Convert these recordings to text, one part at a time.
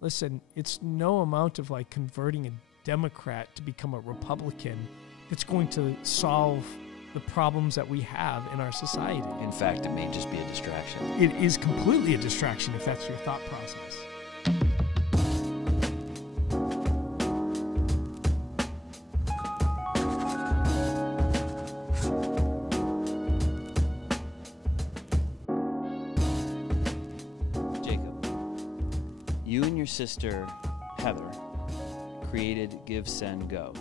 listen, it's no amount of like converting a Democrat to become a Republican that's going to solve the problems that we have in our society. In fact, it may just be a distraction. It is completely a distraction if that's your thought process. Jacob, you and your sister, Heather, created GiveSendGo.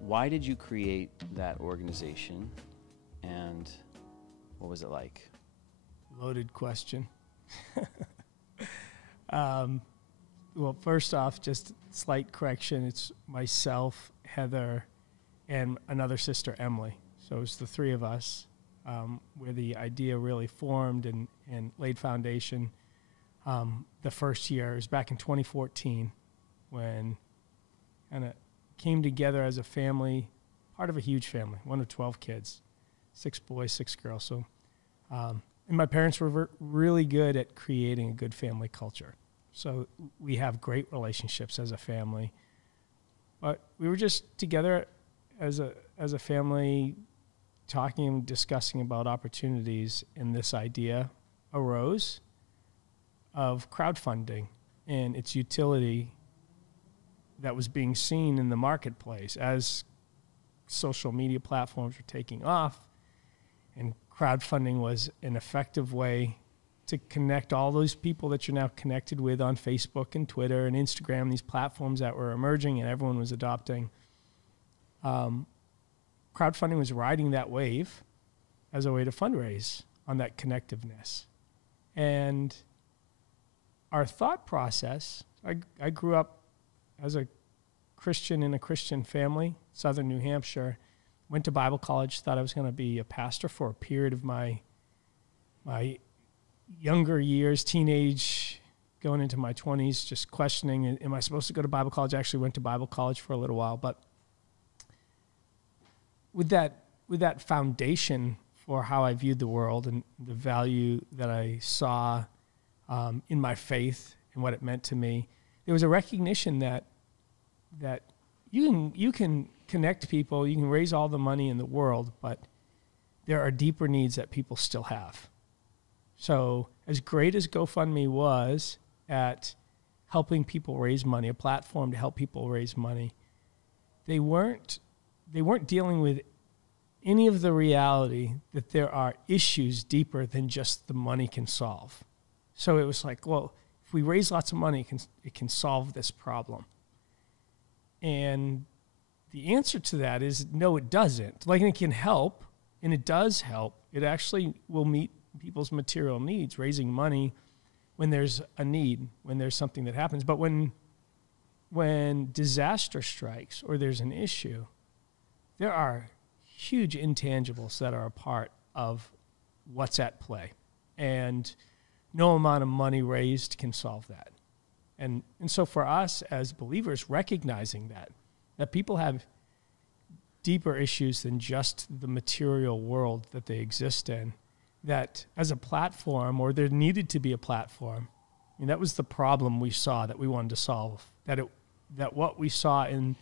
Why did you create that organization, and what was it like? Loaded question. Well, first off, just slight correction. It's myself, Heather, and another sister, Emily. So it was the three of us where the idea really formed and laid foundation. The first year, it was back in 2014 when kind of came together as a family, part of a huge family, one of 12 kids, 6 boys, 6 girls. So, and my parents were really good at creating a good family culture. So we have great relationships as a family. But we were just together as a family talking and discussing about opportunities, and this idea arose of crowdfunding and its utility that was being seen in the marketplace as social media platforms were taking off, and crowdfunding was an effective way to connect all those people that you're now connected with on Facebook and Twitter and Instagram, these platforms that were emerging and everyone was adopting. Crowdfunding was riding that wave as a way to fundraise on that connectiveness. And our thought process, I grew up as a Christian in a Christian family, Southern New Hampshire, went to Bible college, thought I was going to be a pastor for a period of my younger years, teenage, going into my 20s, just questioning, am I supposed to go to Bible college? I actually went to Bible college for a little while, but with that foundation for how I viewed the world and the value that I saw in my faith and what it meant to me, there was a recognition that you can connect people, you can raise all the money in the world, but there are deeper needs that people still have. So as great as GoFundMe was at helping people raise money, a platform to help people raise money, they weren't dealing with any of the reality that there are issues deeper than just the money can solve. So it was like, well, if we raise lots of money, it can solve this problem. And the answer to that is no, it doesn't. Like, it can help, and it does help. It actually will meet people's material needs, raising money when there's a need, when there's something that happens. But when disaster strikes or there's an issue, there are huge intangibles that are a part of what's at play. And no amount of money raised can solve that. And so for us as believers, recognizing that people have deeper issues than just the material world that they exist in, that as a platform, or there needed to be a platform, I mean, that was the problem we saw that we wanted to solve, that what we saw in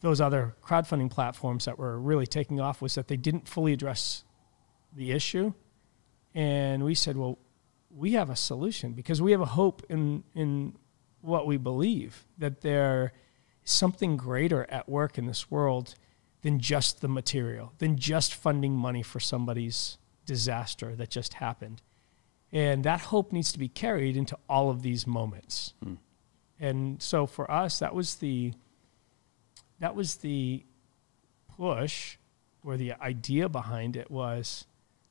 those other crowdfunding platforms that were really taking off was that they didn't fully address the issue. And we said, well, we have a solution because we have a hope in what we believe, that there is something greater at work in this world than just the material, than just funding money for somebody's disaster that just happened. And that hope needs to be carried into all of these moments. And so for us, that was the push, or the idea behind it was,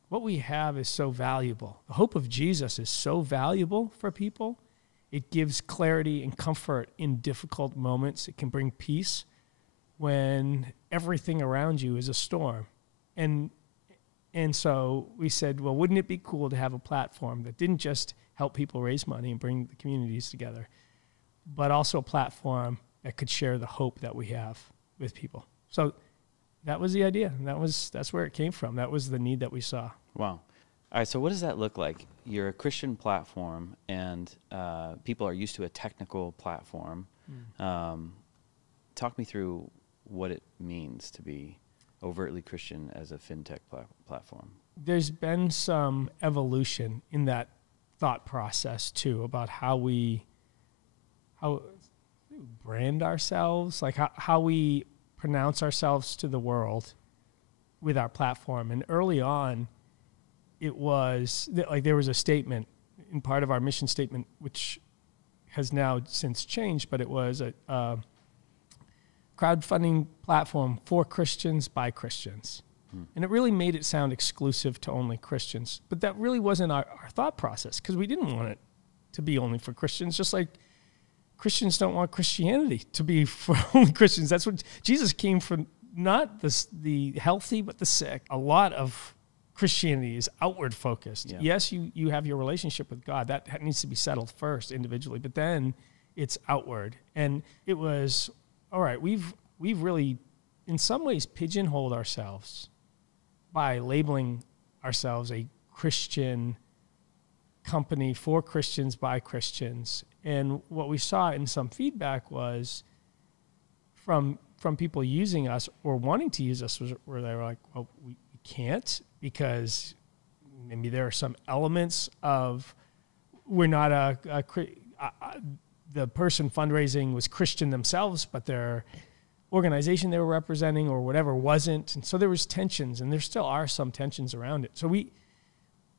what we have is so valuable. The hope of Jesus is so valuable for people. It gives clarity and comfort in difficult moments. It can bring peace when everything around you is a storm. And so we said, well, wouldn't it be cool to have a platform that didn't just help people raise money and bring the communities together, but also a platform that could share the hope that we have with people. So that was the idea. That's where it came from. That was the need that we saw. Wow. All right, so what does that look like? You're a Christian platform, and people are used to a technical platform. Talk me through what it means to be overtly Christian as a fintech platform. There's been some evolution in that thought process too, about how we brand ourselves, like how we pronounce ourselves to the world with our platform. And early on, it was like there was a statement in part of our mission statement, which has now since changed, but it was a crowdfunding platform for Christians by Christians. And it really made it sound exclusive to only Christians. But that really wasn't our thought process, because we didn't want it to be only for Christians, just like Christians don't want Christianity to be for only Christians. That's what Jesus came for, not the healthy, but the sick. A lot of Christianity is outward focused. Yeah. Yes, you have your relationship with God. That needs to be settled first individually, but then it's outward. And it was, all right, we've really, in some ways, pigeonholed ourselves by labeling ourselves a Christian company for Christians by Christians. And what we saw in some feedback was from people using us or wanting to use us, where they were like, well, we can't, because maybe there are some elements of, we're not the person fundraising was Christian themselves, but their organization they were representing or whatever wasn't. And so there was tensions, and there still are some tensions around it. So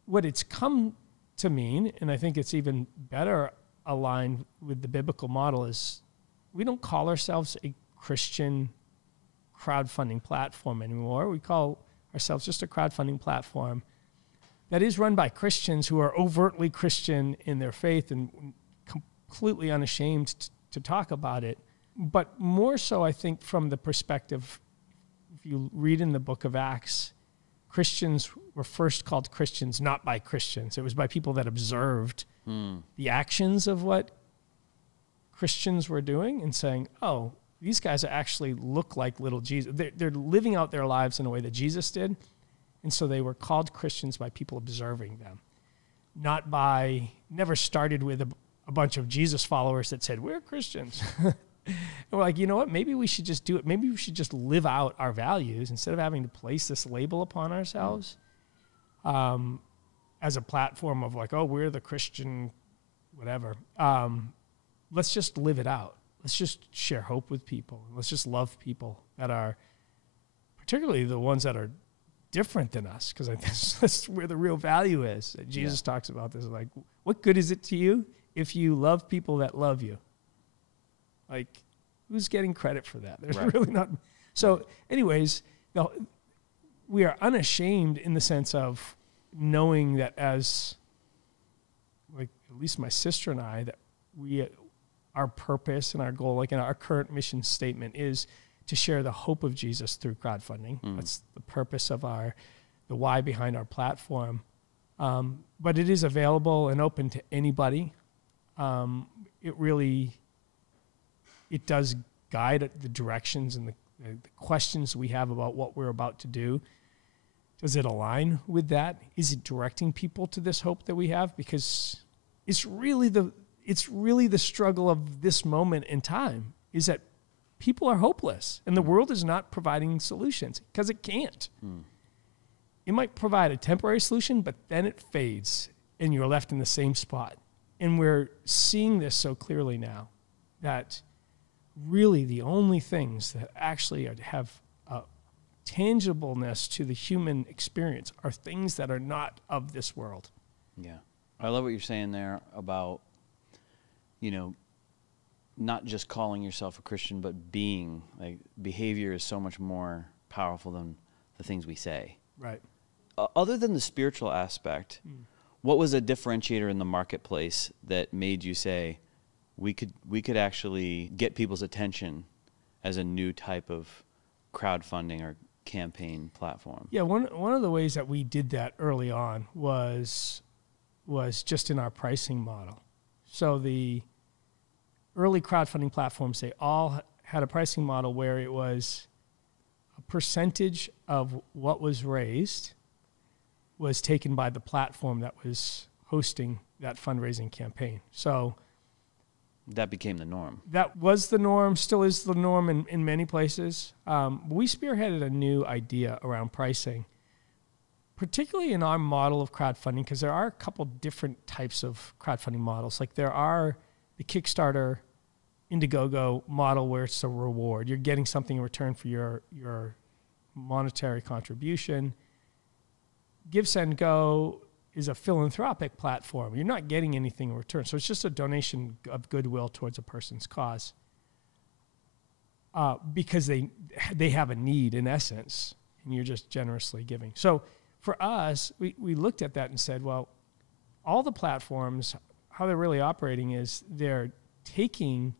what it's come to mean, and I think it's even better aligned with the biblical model, is we don't call ourselves a Christian crowdfunding platform anymore. We call ourselves just a crowdfunding platform that is run by Christians who are overtly Christian in their faith and completely unashamed to talk about it. But more so, I think, from the perspective, if you read in the book of Acts, Christians were first called Christians not by Christians. It was by people that observed the actions of what Christians were doing and saying, oh, these guys actually look like little Jesus. They're living out their lives in a way that Jesus did. And so they were called Christians by people observing them. Never started with a bunch of Jesus followers that said, we're Christians. And we're like, you know what? Maybe we should just do it. Maybe we should just live out our values instead of having to place this label upon ourselves as a platform of like, oh, we're the Christian whatever. Let's just live it out. Let's just share hope with people. Let's just love people that are, particularly the ones that are different than us, because I think that's where the real value is. Jesus talks about this, like, what good is it to you if you love people that love you? Like, who's getting credit for that? There's really not. So anyways, we are unashamed in the sense of knowing that as, like, at least my sister and I, that our purpose and our goal, like in our current mission statement, is to share the hope of Jesus through crowdfunding. That's the purpose of the why behind our platform. But it is available and open to anybody. It does guide the directions and the questions we have about what we're about to do. Does it align with that? Is it directing people to this hope that we have? Because it's really the struggle of this moment in time, is that people are hopeless and the world is not providing solutions because it can't. It might provide a temporary solution, but then it fades and you're left in the same spot. And we're seeing this so clearly now that really the only things that actually have a tangibleness to the human experience are things that are not of this world. Yeah. I love what you're saying there about, not just calling yourself a Christian, but being, like, behavior is so much more powerful than the things we say. Right. Other than the spiritual aspect, what was a differentiator in the marketplace that made you say, we could actually get people's attention as a new type of crowdfunding or campaign platform? Yeah, one of the ways that we did that early on was just in our pricing model. So the early crowdfunding platforms, they all had a pricing model where it was a percentage of what was raised was taken by the platform that was hosting that fundraising campaign. So that became the norm. that was the norm, still is the norm in many places. We spearheaded a new idea around pricing, particularly in our model of crowdfunding, because there are a couple different types of crowdfunding models. Like there are the Kickstarter, Indiegogo model where it's a reward. You're getting something in return for your monetary contribution. GiveSendGo is a philanthropic platform. You're not getting anything in return. So it's just a donation of goodwill towards a person's cause because they have a need in essence, and you're just generously giving. So for us, we looked at that and said, well, all the platforms, how they're really operating is they're taking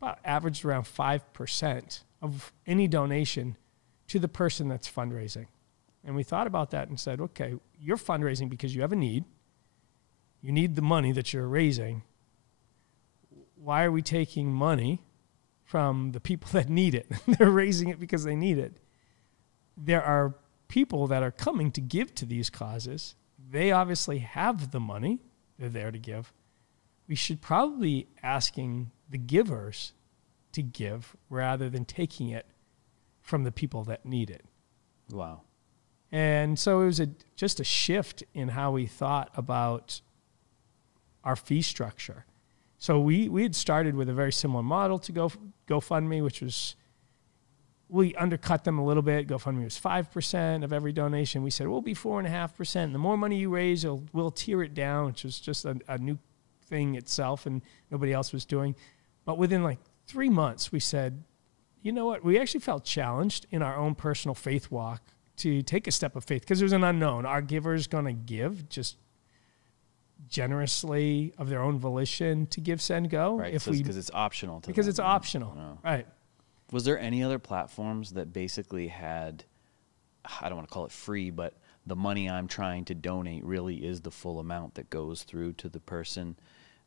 about averaged around 5% of any donation to the person that's fundraising. And we thought about that and said, okay, you're fundraising because you have a need. You need the money that you're raising. Why are we taking money from the people that need it? They're raising it because they need it. There are people that are coming to give to these causes. They obviously have the money. They're there to give. We should probably be asking the givers to give rather than taking it from the people that need it. Wow. And so it was just a shift in how we thought about our fee structure. So we had started with a very similar model to GoFundMe, which was, we undercut them a little bit. GoFundMe was 5% of every donation. We said, we'll be 4.5%. The more money you raise, we'll tier it down, which was just a new thing itself and nobody else was doing. But within like 3 months, we said, you know what? We actually felt challenged in our own personal faith walk to take a step of faith because it was an unknown. Are givers going to give just generously of their own volition to GiveSendGo? Right, because it's optional. Because it's optional, right. Was there any other platforms that basically had, I don't want to call it free, but the money I'm trying to donate really is the full amount that goes through to the person?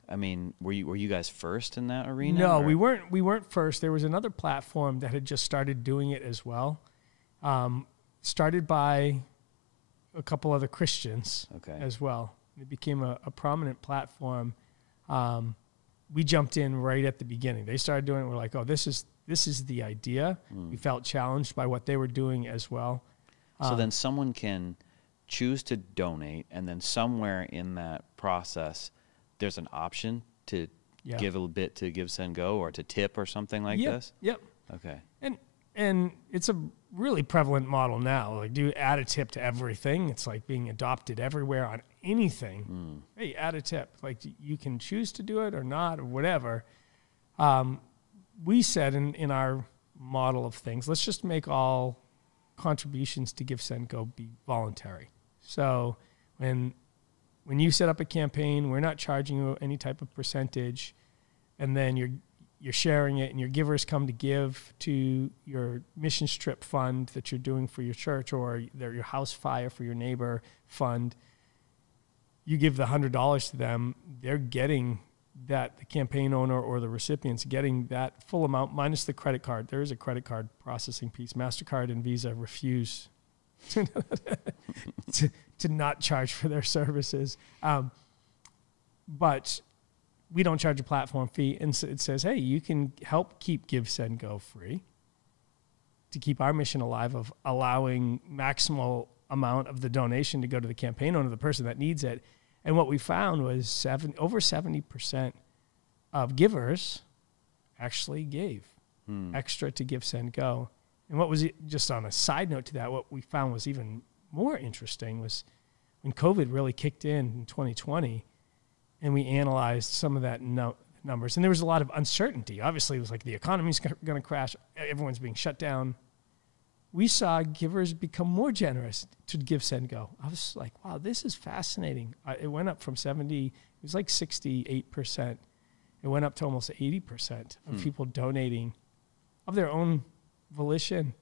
I mean, were you guys first in that arena? No, we weren't first. There was another platform that had just started doing it as well. Started by a couple other Christians as well. It became a prominent platform. We jumped in right at the beginning. They started doing it. We're like, oh, this is the idea. We felt challenged by what they were doing as well. So then someone can choose to donate, and then somewhere in that process, there's an option to give a little bit to GiveSendGo or to tip or something like this? Yep. Okay. And it's a really prevalent model now. Like, do you add a tip to everything? It's like being adopted everywhere on anything. Hey, add a tip. Like, you can choose to do it or not or whatever. We said in our model of things, let's just make all contributions to GiveSendGo be voluntary. So when you set up a campaign, we're not charging you any type of percentage, and then you're sharing it, and your givers come to give to your mission trip fund that you're doing for your church or your house fire for your neighbor fund. You give the $100 to them, they're getting that, the campaign owner or the recipient's getting that full amount minus the credit card. There is a credit card processing piece. MasterCard and Visa refuse to not charge for their services. But we don't charge a platform fee, and so it says, hey, you can help keep GiveSendGo free to keep our mission alive of allowing maximal amount of the donation to go to the campaign owner, the person that needs it. And what we found was over 70% of givers actually gave extra to GiveSendGo. And what was, just on a side note to that, what we found was even more interesting was when COVID really kicked in 2020, and we analyzed some of that numbers. And there was a lot of uncertainty. Obviously, it was like the economy's going to crash. Everyone's being shut down. We saw givers become more generous to GiveSendGo. I was like, wow, this is fascinating. It went up from 70, it was like 68%. It went up to almost 80% of people donating of their own volition,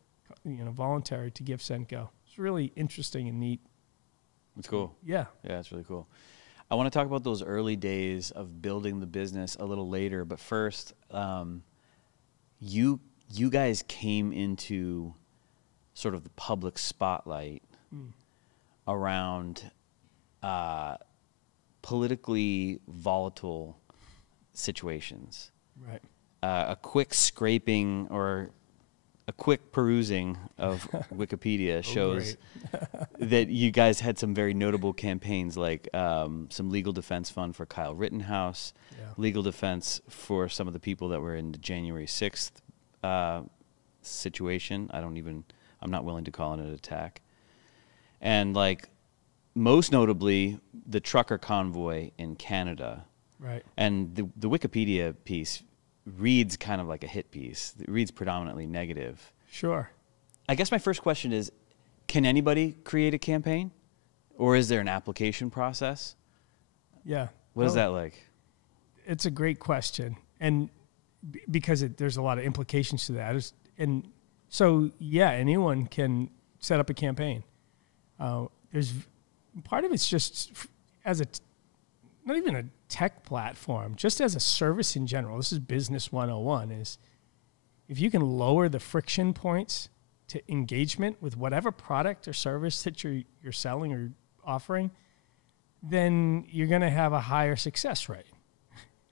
voluntary to GiveSendGo. It's really interesting and neat. It's cool. Yeah. Yeah, it's really cool. I want to talk about those early days of building the business a little later, but first, you guys came into sort of the public spotlight around politically volatile situations. Right. A quick scraping or a quick perusing of Wikipedia shows that you guys had some very notable campaigns, like some legal defense fund for Kyle Rittenhouse, legal defense for some of the people that were in the January 6th situation. I'm not willing to call it an attack. And like most notably, the trucker convoy in Canada. Right. And the Wikipedia piece reads kind of like a hit piece. It reads predominantly negative. Sure. I guess my first question is, can anybody create a campaign? Or is there an application process? Yeah. What is that like? It's a great question. And because there's a lot of implications to that. And so, yeah, anyone can set up a campaign. There's part of it's just not even a tech platform, just as a service in general. This is business 101, is if you can lower the friction points to engagement with whatever product or service that you're selling or offering, then you're going to have a higher success rate.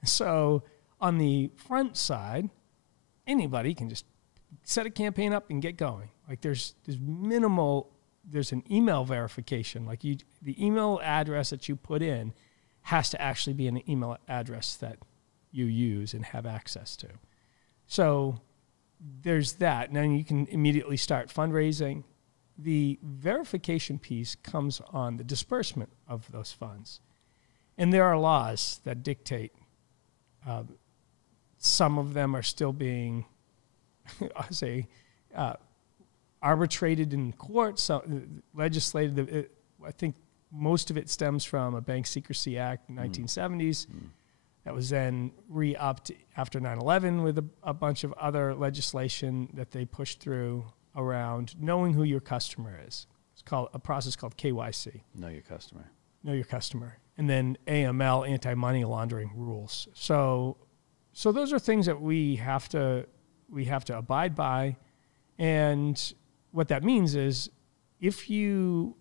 So on the front side, anybody can just set a campaign up and get going. Like there's an email verification. Like the email address that you put in has to actually be an email address that you use and have access to. So there's that. Now you can immediately start fundraising. The verification piece comes on the disbursement of those funds. And there are laws that dictate. Some of them are still being, arbitrated in court, so legislated. I think most of it stems from a Bank Secrecy Act in the 1970s. That was then re-upped after 9/11 with a bunch of other legislation that they pushed through around knowing who your customer is. It's called a process called KYC. Know your customer. Know your customer. And then AML, anti-money laundering rules. So those are things that we have to abide by. And what that means is if you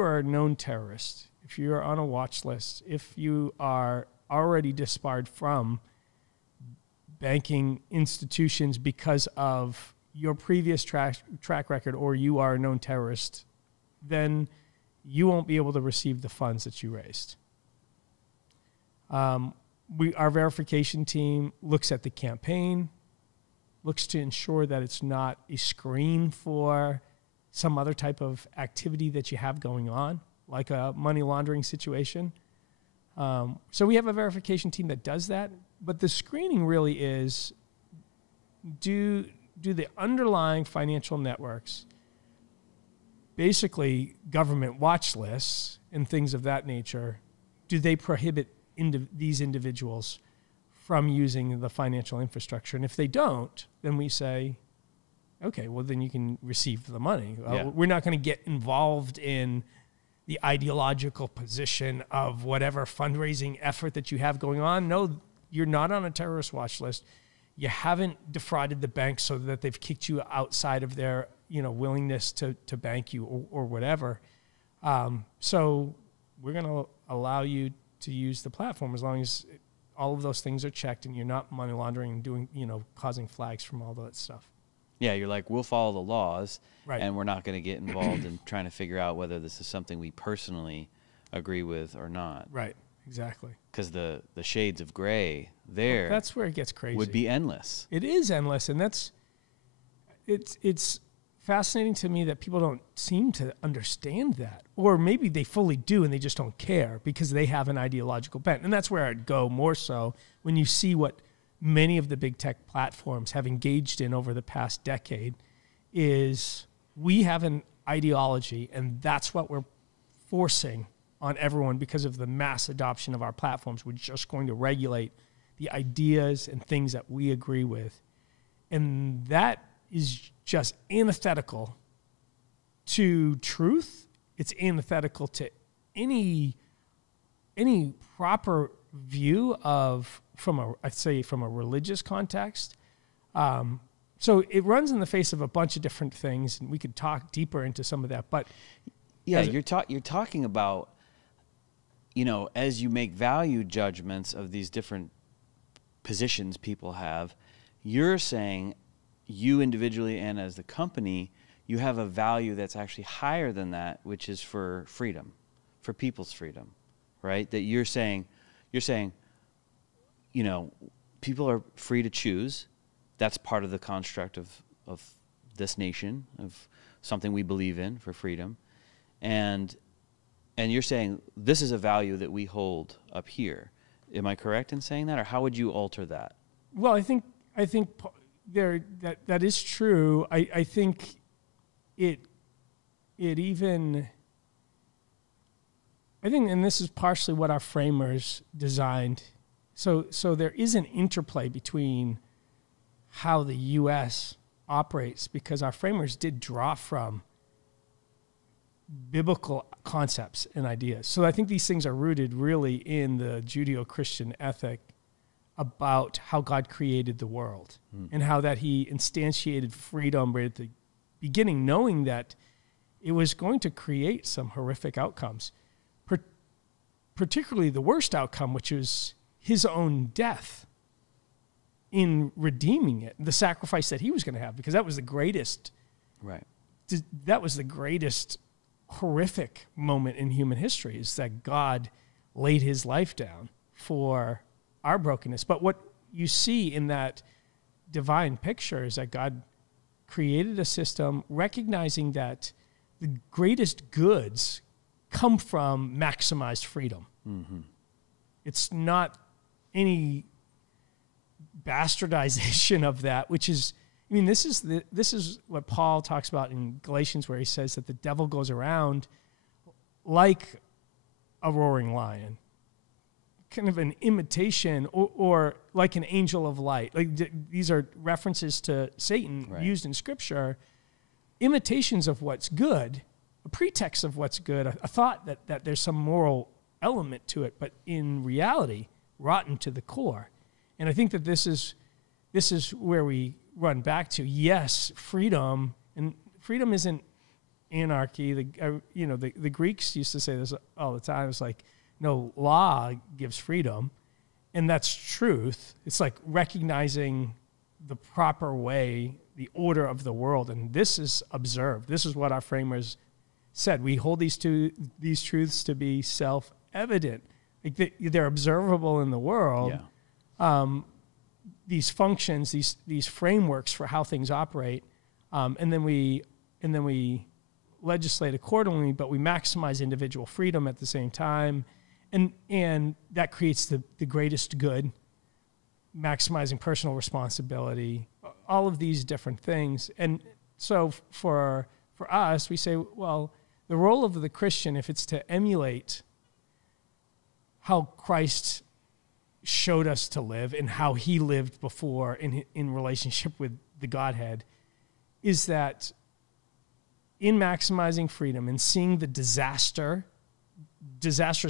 are a known terrorist, if you are on a watch list, if you are already disbarred from banking institutions because of your previous track record, or you are a known terrorist, then you won't be able to receive the funds that you raised. Our verification team looks at the campaign, looks to ensure that it's not a screen for some other type of activity that you have going on, like a money laundering situation. So we have a verification team that does that, but the screening really is, do the underlying financial networks, basically government watch lists and things of that nature, do they prohibit these individuals from using the financial infrastructure? And if they don't, then we say, okay, well, then you can receive the money. We're not going to get involved in the ideological position of whatever fundraising effort that you have going on. No, you're not on a terrorist watch list. You haven't defrauded the bank so that they've kicked you outside of their willingness to bank you or whatever. So we're going to allow you to use the platform as long as all of those things are checked and you're not money laundering and doing, causing flags from all that stuff. Yeah, you're like, we'll follow the laws, right, and we're not going to get involved in trying to figure out whether this is something we personally agree with or not. Right, exactly. Because the shades of gray there, that's where it gets crazy. Would be endless. It is endless, and it's fascinating to me that people don't seem to understand that. Or maybe they fully do and they just don't care because they have an ideological bent. And that's where I'd go more so when you see what many of the big tech platforms have engaged in over the past decade is we have an ideology, and that's what we're forcing on everyone because of the mass adoption of our platforms. We're just going to regulate the ideas and things that we agree with. And that is just antithetical to truth. It's antithetical to any proper view of from a religious context. So it runs in the face of a bunch of different things, and we could talk deeper into some of that. But Yeah, you're talking about, as you make value judgments of these different positions people have, you're saying you individually and as the company, you have a value that's actually higher than that, which is for freedom, for people's freedom, right? That you're saying, people are free to choose. That's part of the construct of this nation, of something we believe in for freedom. And you're saying this is a value that we hold up here. Am I correct in saying that, or how would you alter that? Well, I think that is true. I think and this is partially what our framers designed. So there is an interplay between how the U.S. operates, because our framers did draw from biblical concepts and ideas. So I think these things are rooted really in the Judeo-Christian ethic about how God created the world and how that he instantiated freedom right at the beginning, knowing that it was going to create some horrific outcomes, particularly the worst outcome, which is his own death in redeeming it, the sacrifice that he was going to have, because that was the greatest, right? That was the greatest horrific moment in human history, is that God laid his life down for our brokenness. But what you see in that divine picture is that God created a system recognizing that the greatest goods come from maximized freedom. Mm-hmm. It's not any bastardization of that, which is, this is what Paul talks about in Galatians, where he says that the devil goes around like a roaring lion, kind of an imitation, or like an angel of light. Like these are references to Satan used in Scripture, imitations of what's good, a pretext of what's good, a thought that there's some moral element to it, but in reality, rotten to the core. And I think that this is where we run back to. Yes, freedom, and freedom isn't anarchy. The Greeks used to say this all the time. It's like, no, law gives freedom, and that's truth. It's like recognizing the proper way, the order of the world, and this is observed. This is what our framers said. We hold these truths to be self-evident. Like they're observable in the world. Yeah. These functions, these frameworks for how things operate, and then we legislate accordingly, but we maximize individual freedom at the same time, and that creates the greatest good, maximizing personal responsibility, all of these different things. And so for us, we say, well, the role of the Christian, if it's to emulate how Christ showed us to live and how he lived before in relationship with the Godhead, is that in maximizing freedom and seeing the disastrous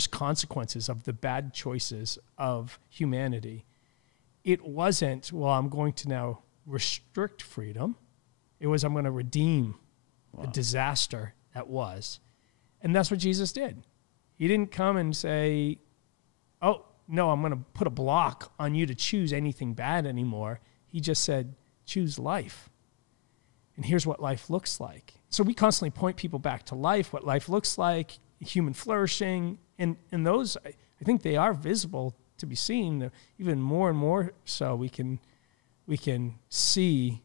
consequences of the bad choices of humanity, it wasn't, well, I'm going to now restrict freedom. It was, I'm going to redeem the disaster that was. And that's what Jesus did. He didn't come and say, oh, no, I'm going to put a block on you to choose anything bad anymore. He just said, choose life. And here's what life looks like. So we constantly point people back to life, what life looks like, human flourishing, and those, I think they are visible to be seen. Even more and more so, we can see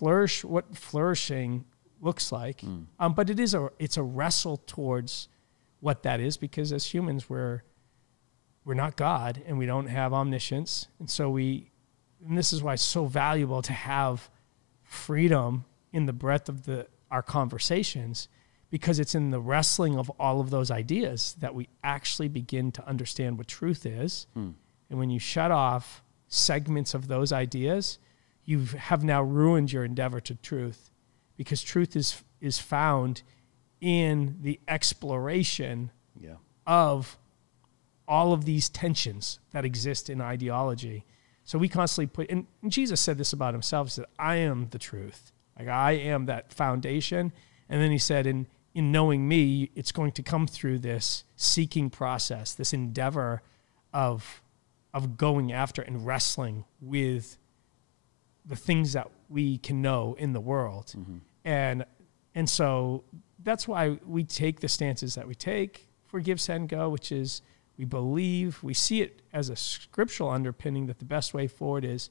what flourishing looks like. But it's a wrestle towards what that is, because as humans we're not God and we don't have omniscience, and so and this is why it's so valuable to have freedom in the breadth of our conversations, because it's in the wrestling of all of those ideas that we actually begin to understand what truth is. And when you shut off segments of those ideas, you have now ruined your endeavor to truth, because truth is found in the exploration of all of these tensions that exist in ideology. So we constantly and Jesus said this about himself. He said, I am the truth. Like, I am that foundation. And then he said, and in knowing me, it's going to come through this seeking process, this endeavor of going after and wrestling with the things that we can know in the world. And so that's why we take the stances that we take for GiveSendGo, which is we see it as a scriptural underpinning that the best way forward is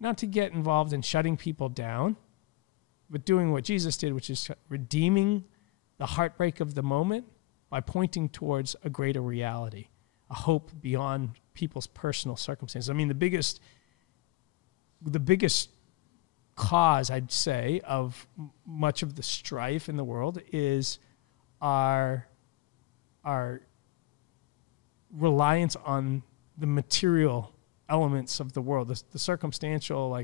not to get involved in shutting people down, but doing what Jesus did, which is redeeming the heartbreak of the moment by pointing towards a greater reality, a hope beyond people's personal circumstances. I mean, the biggest cause, I'd say, of much of the strife in the world is our reliance on the material elements of the world, the circumstantial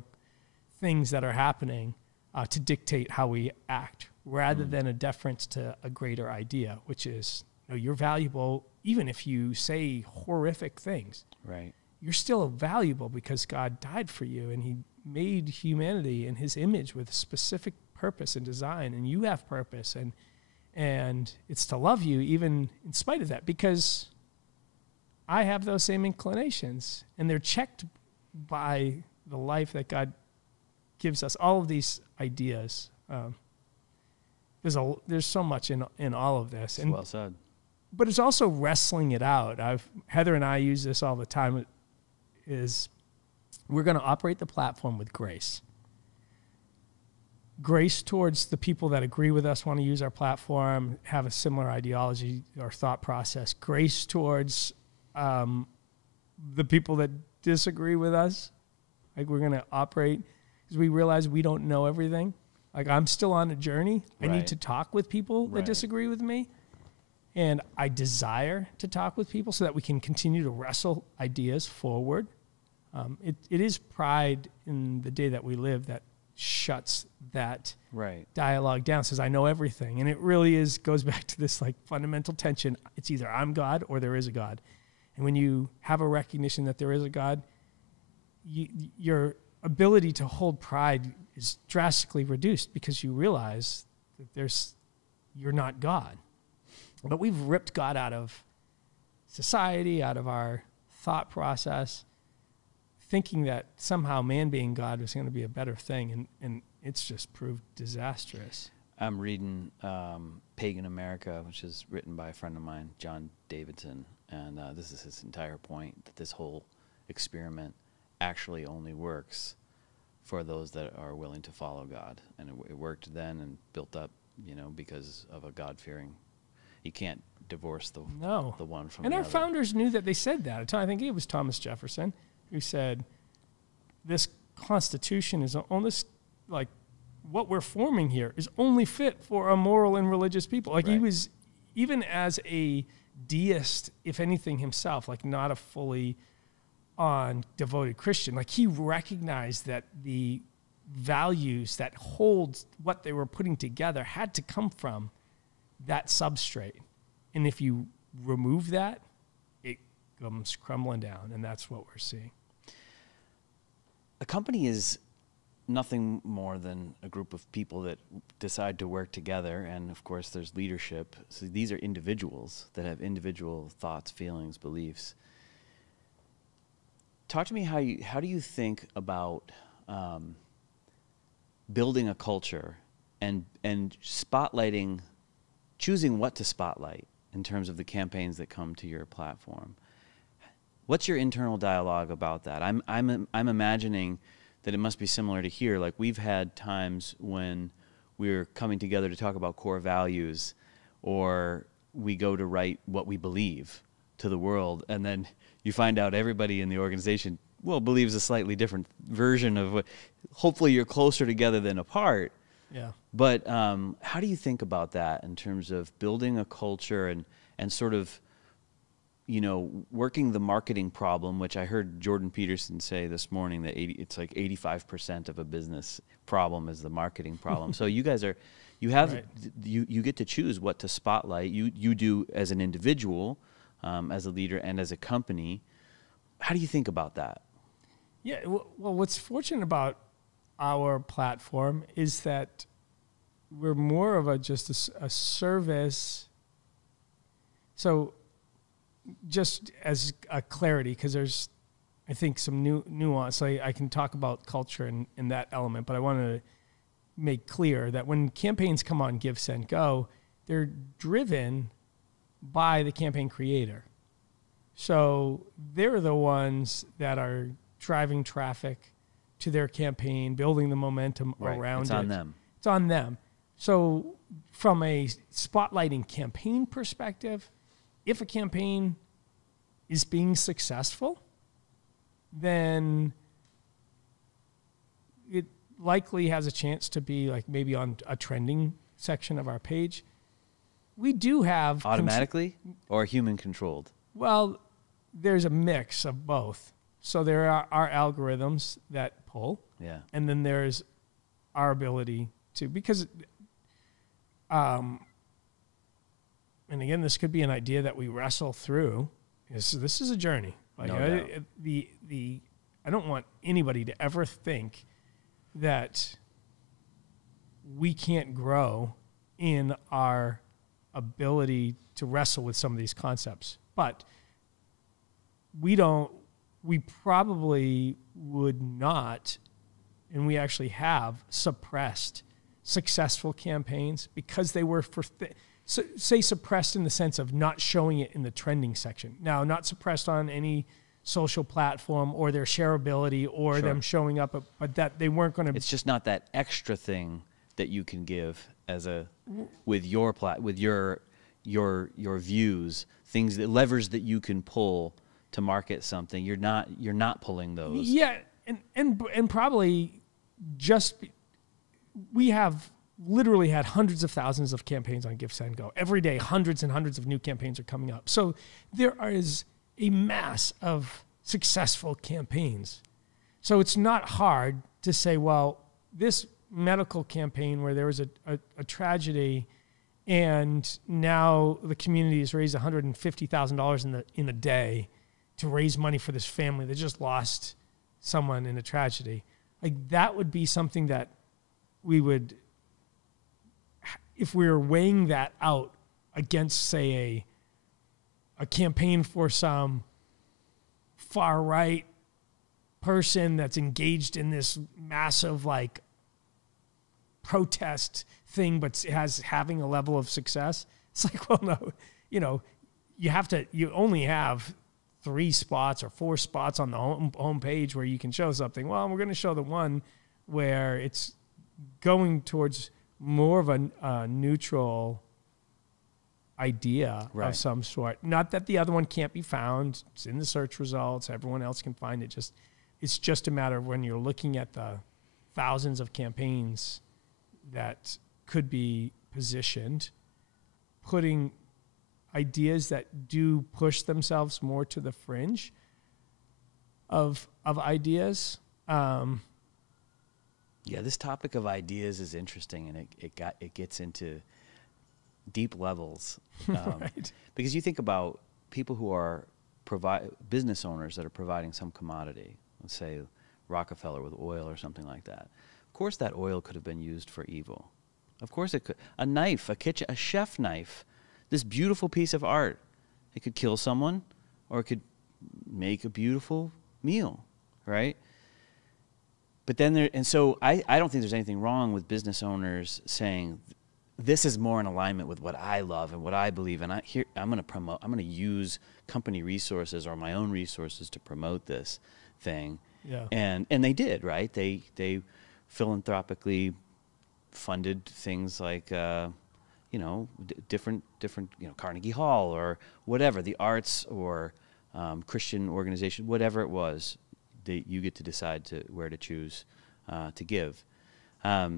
things that are happening to dictate how we act, rather than a deference to a greater idea, which is, you're valuable even if you say horrific things. Right. You're still valuable because God died for you, and he made humanity in his image with a specific purpose and design, and you have purpose, and it's to love you even in spite of that, because I have those same inclinations, and they're checked by the life that God gives us. All of these ideas. There's so much in all of this. And, well said. But it's also wrestling it out. Heather and I use this all the time. Is we're going to operate the platform with grace. Grace towards the people that agree with us, want to use our platform, have a similar ideology or thought process. Grace towards the people that disagree with us. We're going to operate because we realize we don't know everything. I'm still on a journey. Right. I need to talk with people that disagree with me. And I desire to talk with people so that we can continue to wrestle ideas forward. It is pride in the day that we live that shuts that dialogue down, says, I know everything. And it really goes back to this fundamental tension. It's either I'm God or there is a God. And when you have a recognition that there is a God, your ability to hold pride is drastically reduced because you realize that you're not God. But we've ripped God out of society, out of our thought process, thinking that somehow man being God was going to be a better thing, and it's just proved disastrous. I'm reading Pagan America, which is written by a friend of mine, John Davidson, and this is his entire point, that this whole experiment actually only works for those that are willing to follow God. And it worked then and built up, because of a God-fearing. You can't divorce the one from the other. And our founders knew that. They said that. I think it was Thomas Jefferson who said, this Constitution is almost what we're forming here is only fit for a moral and religious people. He was, even as a deist, if anything himself, not a fully on devoted Christian, he recognized that the values that hold what they were putting together had to come from that substrate. And if you remove that, it comes crumbling down, and that's what we're seeing. A company is nothing more than a group of people that decide to work together, and of course there's leadership. So these are individuals that have individual thoughts, feelings, beliefs. Talk to me how do you think about building a culture and spotlighting, choosing what to spotlight in terms of the campaigns that come to your platform? What's your internal dialogue about that? I'm imagining that it must be similar to here. We've had times when we're coming together to talk about core values, or we go to write what we believe to the world, and then you find out everybody in the organization, believes a slightly different version of what. Hopefully you're closer together than apart. Yeah. But how do you think about that in terms of building a culture and sort of, working the marketing problem, which I heard Jordan Peterson say this morning that it's 85% of a business problem is the marketing problem. So you guys you get to choose what to spotlight. You do as an individual, as a leader, and as a company. How do you think about that? Yeah, well, what's fortunate about our platform is that we're more of a service. So just as a clarity, because there's, I think, some nuance. I can talk about culture in that element, but I want to make clear that when campaigns come on GiveSendGo, they're driven by the campaign creator. So they're the ones that are driving traffic to their campaign, building the momentum around it. It's on them. It's on them. So from a spotlighting campaign perspective, if a campaign is being successful, then it likely has a chance to be like maybe on a trending section of our page. We do have... Automatically or human controlled? Well, there's a mix of both. So there are algorithms that pull. Yeah. And then there's our ability to, because, and again, this could be an idea that we wrestle through. This is a journey. Like, no doubt. I don't want anybody to ever think that we can't grow in our ability to wrestle with some of these concepts. But we probably would not, and we actually have suppressed successful campaigns because they were say suppressed in the sense of not showing it in the trending section. Now, not suppressed on any social platform or their shareability or them showing up, but that they weren't going to. It's just not that extra thing that you can give as with your views, things that levers that you can pull to market something. You're not pulling those. Yeah, and probably we have literally had hundreds of thousands of campaigns on GiveSendGo. Every day, hundreds and hundreds of new campaigns are coming up. So there is a mass of successful campaigns. So it's not hard to say, well, this medical campaign where there was a tragedy and now the community has raised $150,000 in a day to raise money for this family that just lost someone in a tragedy. Like, that would be something that we would, if we were weighing that out against, say, a campaign for some far-right person that's engaged in this massive, like, protest thing, but having a level of success. It's like, well, no, you only have 3 spots or 4 spots on the home page where you can show something. Well, we're going to show the one where it's going towards more of a neutral idea of some sort. Not that the other one can't be found. It's in the search results. Everyone else can find it. It's just a matter of when you're looking at the thousands of campaigns that could be positioned, putting ideas that do push themselves more to the fringe of ideas. Yeah, this topic of ideas is interesting, and it gets into deep levels. Right. Because you think about people who are business owners that are providing some commodity, let's say Rockefeller with oil or something like that. Of course that oil could have been used for evil. Of course it could. A knife, a chef knife, this beautiful piece of art, it could kill someone or it could make a beautiful meal, right? But then so I don't think there's anything wrong with business owners saying, this is more in alignment with what I love and what I believe, and I'm going to use company resources or my own resources to promote this thing. Yeah. And they did, right? They philanthropically funded things like different Carnegie Hall or whatever, the arts or Christian organization, whatever it was. You get to decide where to choose to give. Are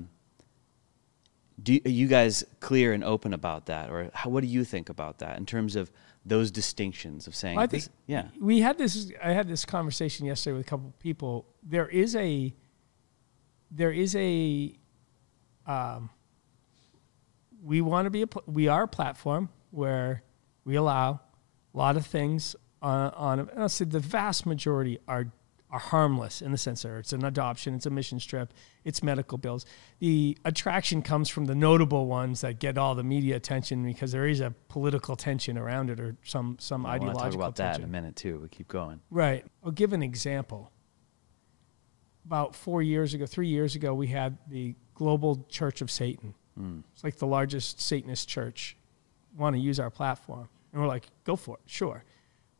you guys clear and open about that, or what do you think about that in terms of those distinctions of saying? Well, I had this conversation yesterday with a couple of people. We are a platform where we allow a lot of things on it. And I'll say the vast majority are are harmless in the sense that it's an adoption, it's a mission trip, it's medical bills. The attraction comes from the notable ones that get all the media attention because there is a political tension around it or some ideological tension. I want to talk about that in a minute too, but keep going. Right. I'll give an example. About 3 years ago, we had the Global Church of Satan. It's like the largest Satanist church want to use our platform. And we're like, go for it, sure.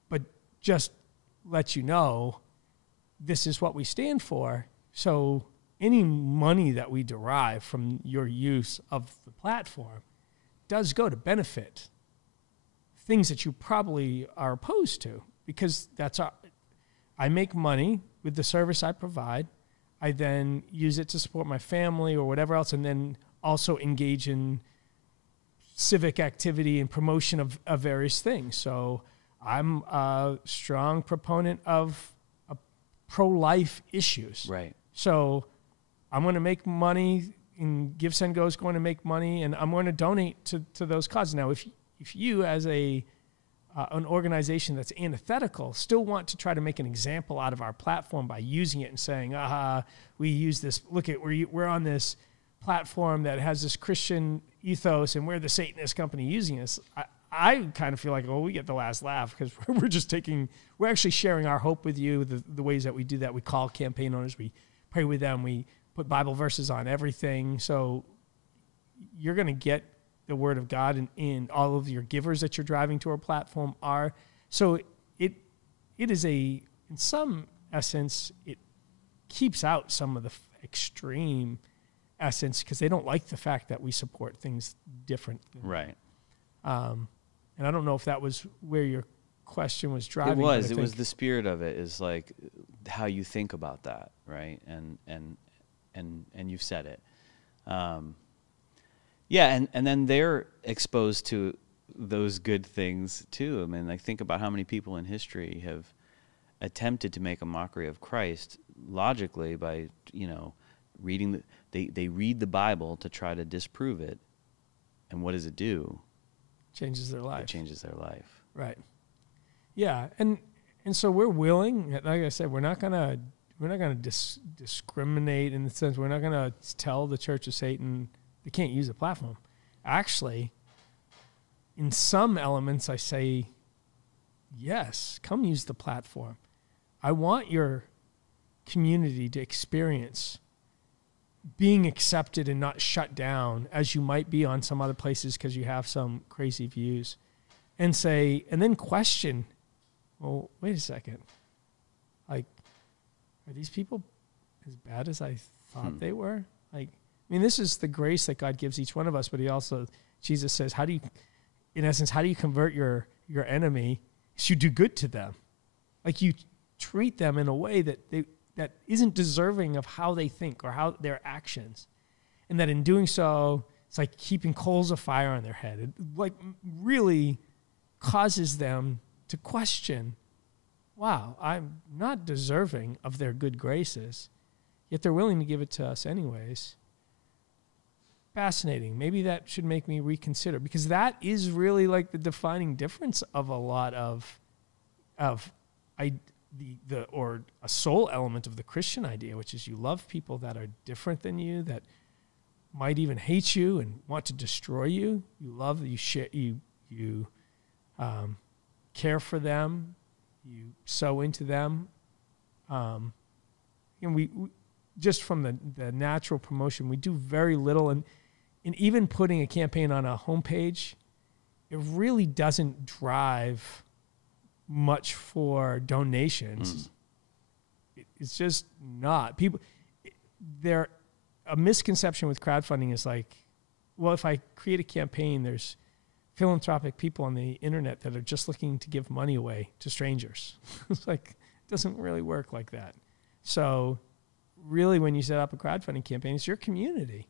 But just let you know, this is what we stand for. So any money that we derive from your use of the platform does go to benefit things that you probably are opposed to, because I make money with the service I provide. I then use it to support my family or whatever else, and then also engage in civic activity and promotion of various things. So I'm a strong proponent of pro-life issues. Right. So I'm going to make money, and GiveSendGo is going to make money, and I'm going to donate to those causes. Now, if you as an organization that's antithetical still want to try to make an example out of our platform by using it and saying, we use this, look at, we're on this platform that has this Christian ethos and we're the Satanist company using this, I kind of feel like, we get the last laugh because we're actually sharing our hope with you, the ways that we do that. We call campaign owners, we pray with them, we put Bible verses on everything. So you're going to get the word of God in all of your givers that you're driving to our platform are. So it is in some essence, it keeps out some of the extreme essence because they don't like the fact that we support things different. Right. And I don't know if that was where your question was driving. It was the spirit of it, is like how you think about that, right? And you've said it. Yeah, and then they're exposed to those good things too. I mean, like, think about how many people in history have attempted to make a mockery of Christ logically by, reading they read the Bible to try to disprove it. And what does it do? Changes their life. It changes their life. Right. Yeah, and so we're willing, like I said, we're not gonna discriminate in the sense we're not gonna tell the Church of Satan they can't use the platform. Actually, in some elements, I say, yes, come use the platform. I want your community to experience being accepted and not shut down as you might be on some other places because you have some crazy views, and then question, well, wait a second. Like, are these people as bad as I thought they were? Like, I mean, this is the grace that God gives each one of us, but Jesus says, how do you convert your enemy? You do good to them. Like, you treat them in a way that isn't deserving of how they think or how their actions. And that in doing so, it's like heaping coals of fire on their head. It like really causes them to question, wow, I'm not deserving of their good graces, yet they're willing to give it to us anyways. Fascinating. Maybe that should make me reconsider, because that is really like the defining difference of a lot of or a soul element of the Christian idea, which is you love people that are different than you, that might even hate you and want to destroy you. You love, you share, you care for them, you sow into them. And we just from the natural promotion, we do very little, and even putting a campaign on a homepage, it really doesn't drive much for donations. It's just not. A misconception with crowdfunding is like, well, if I create a campaign, there's philanthropic people on the internet that are just looking to give money away to strangers. It's like, it doesn't really work like that. So really, when you set up a crowdfunding campaign, it's your community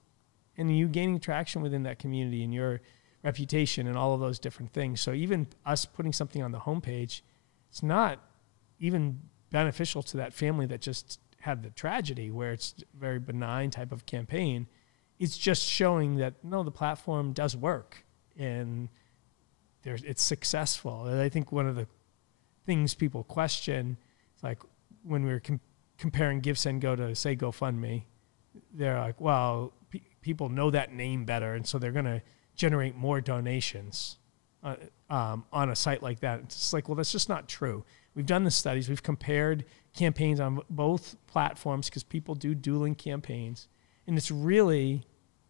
and you gaining traction within that community and your reputation and all of those different things. So even us putting something on the homepage, it's not even beneficial to that family that just had the tragedy, where it's a very benign type of campaign. It's just showing that, no, the platform does work and it's successful. And I think one of the things people question is like, when we were comparing GiveSendGo to, say, GoFundMe, they're like, well, people know that name better, and so they're going to generate more donations on a site like that. It's like, well, that's just not true. We've done the studies. We've compared campaigns on both platforms because people do dueling campaigns. And it's really,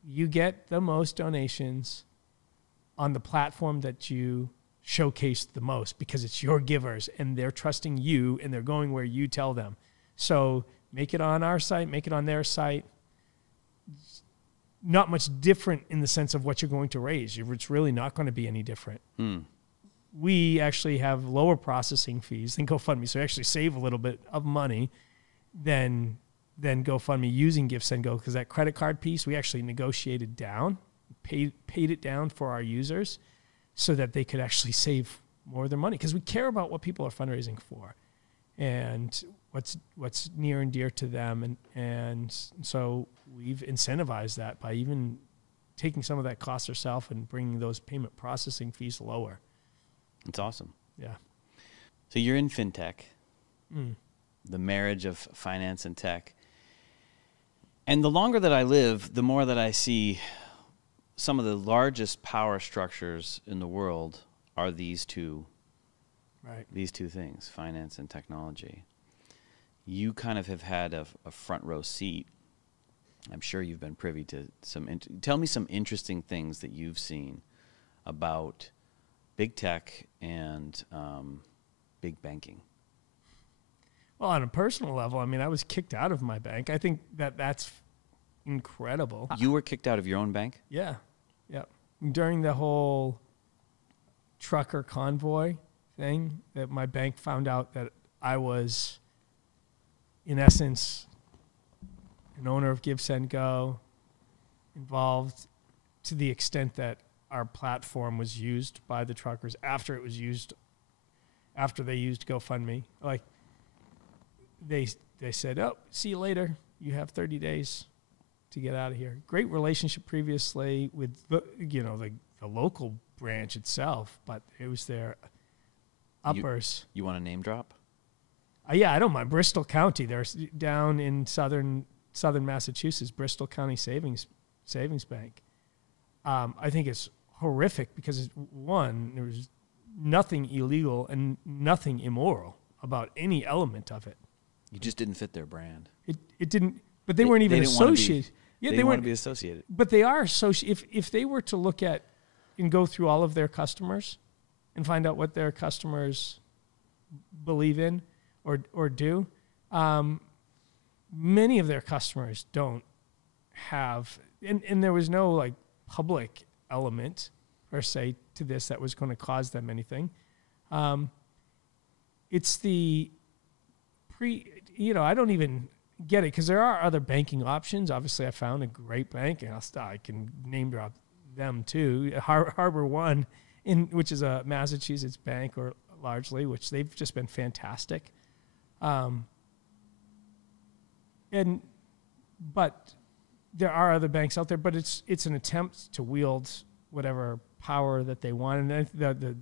you get the most donations on the platform that you showcase the most because it's your givers and they're trusting you and they're going where you tell them. So make it on our site, make it on their site. Not much different in the sense of what you're going to raise. It's really not going to be any different. We actually have lower processing fees than GoFundMe, so we actually save a little bit of money than GoFundMe using GiveSendGo, because that credit card piece we actually negotiated down, paid it down for our users so that they could actually save more of their money, because we care about what people are fundraising for and what's near and dear to them. And so we've incentivized that by even taking some of that cost ourselves and bringing those payment processing fees lower. It's awesome. Yeah. So you're in fintech, the marriage of finance and tech. And the longer that I live, the more that I see some of the largest power structures in the world are these two things, finance and technology. You kind of have had a front row seat. I'm sure you've been privy to tell me some interesting things that you've seen about big tech and big banking. Well, on a personal level, I mean, I was kicked out of my bank. I think that's incredible. You were kicked out of your own bank? Yeah. During the whole trucker convoy thing, that my bank found out that I was, in essence, an owner of GiveSendGo, involved to the extent that our platform was used by the truckers after they used GoFundMe. Like, they said, oh, see you later. You have 30 days to get out of here. Great relationship previously with the local branch itself, but it was their uppers. You want to name drop? Yeah, I don't mind. Bristol County. They're down in southern Massachusetts, Bristol County Savings Bank. I think it's horrific because, one, there was nothing illegal and nothing immoral about any element of it. You just didn't fit their brand. It didn't, but they weren't even associated. They didn't want to be associated. But they are associated. If they were to look at and go through all of their customers and find out what their customers believe in or do, many of their customers don't have, and there was no like public element per se to this that was going to cause them anything. It's the I don't even get it because there are other banking options. Obviously, I found a great bank, and I can name drop them too. Harbor One, which is a Massachusetts bank, or largely, which they've just been fantastic. But there are other banks out there, but it's an attempt to wield whatever power that they want, and the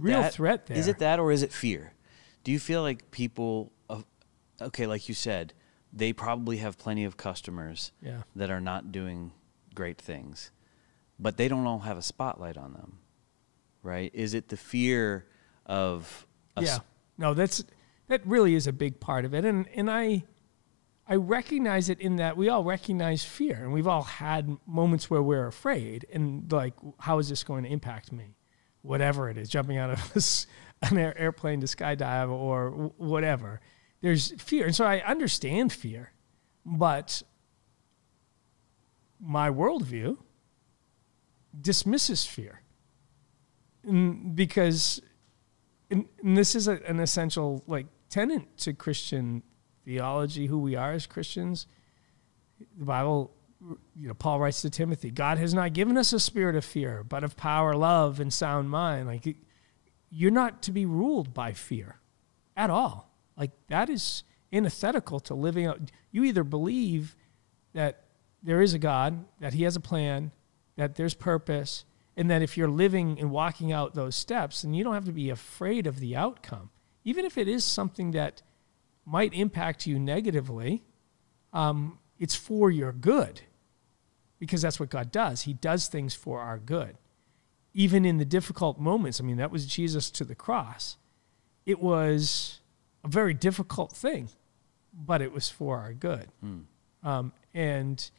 real threat there. Is it that, or is it fear? Do you feel like people, okay, like you said, they probably have plenty of customers that are not doing great things, but they don't all have a spotlight on them, right? Is it the fear of no, that really is a big part of it, and I recognize it in that we all recognize fear, and we've all had moments where we're afraid, and like, how is this going to impact me? Whatever it is, jumping out of an airplane to skydive or whatever. There's fear. And so I understand fear, but my worldview dismisses fear. Because and this is an essential like tenet to Christian theology, who we are as Christians. The Bible, Paul writes to Timothy, God has not given us a spirit of fear, but of power, love, and sound mind. Like, you're not to be ruled by fear at all. Like, that is antithetical to living out. You either believe that there is a God, that he has a plan, that there's purpose, and that if you're living and walking out those steps, then you don't have to be afraid of the outcome. Even if it is something that might impact you negatively, it's for your good, because that's what God does. He does things for our good. Even in the difficult moments, I mean, that was Jesus to the cross. It was a very difficult thing, but it was for our good. And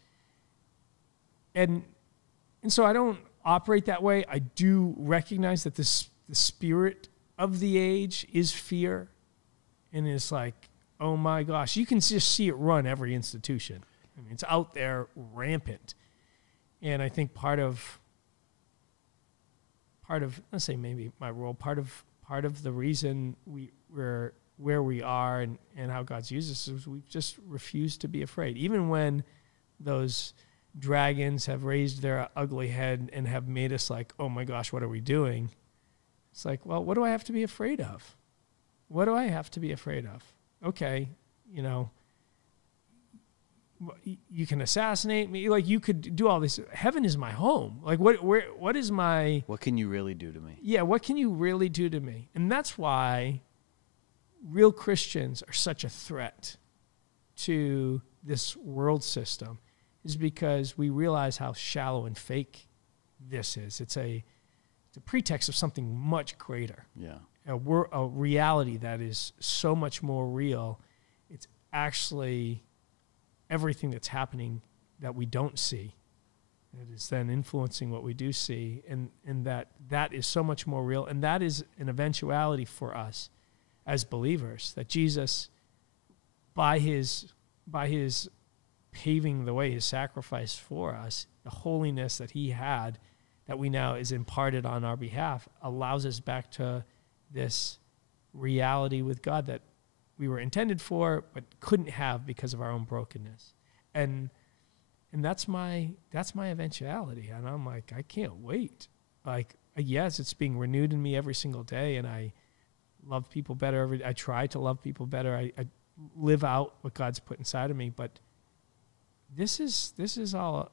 so I don't operate that way. I do recognize that the spirit of the age is fear, and it's like, oh my gosh, you can just see it run every institution. I mean, it's out there rampant. And I think part of let's say maybe my role, part of the reason we're where we are and how God's used us is we've just refused to be afraid. Even when those dragons have raised their ugly head and have made us like, oh my gosh, what are we doing? It's like, well, what do I have to be afraid of? What do I have to be afraid of? Okay, you can assassinate me. Like, you could do all this. Heaven is my home. Like, what is my... What can you really do to me? Yeah, what can you really do to me? And that's why real Christians are such a threat to this world system, is because we realize how shallow and fake this is. It's a pretext of something much greater. Yeah. A reality that is so much more real. It's actually everything that's happening that we don't see that is then influencing what we do see, and that is so much more real, and that is an eventuality for us as believers, that Jesus, by his paving the way, his sacrifice for us, the holiness that he had, that we now is imparted on our behalf, allows us back to this reality with God that we were intended for but couldn't have because of our own brokenness. And that's my eventuality. And I'm like, I can't wait. Like, yes, it's being renewed in me every single day, and I love people better I try to love people better. I live out what God's put inside of me, but this is all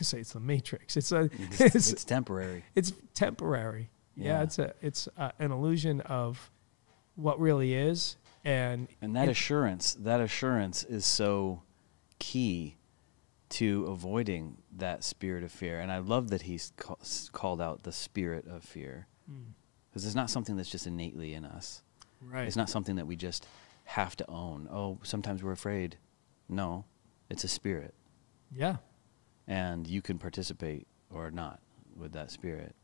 say it's the Matrix. It's temporary. It's temporary. Yeah, it's an illusion of what really is, and that assurance is so key to avoiding that spirit of fear. And I love that he's called out the spirit of fear, because it's not something that's just innately in us. Right. It's not something that we just have to own. Oh, sometimes we're afraid. No, it's a spirit. Yeah. And you can participate or not with that spirit.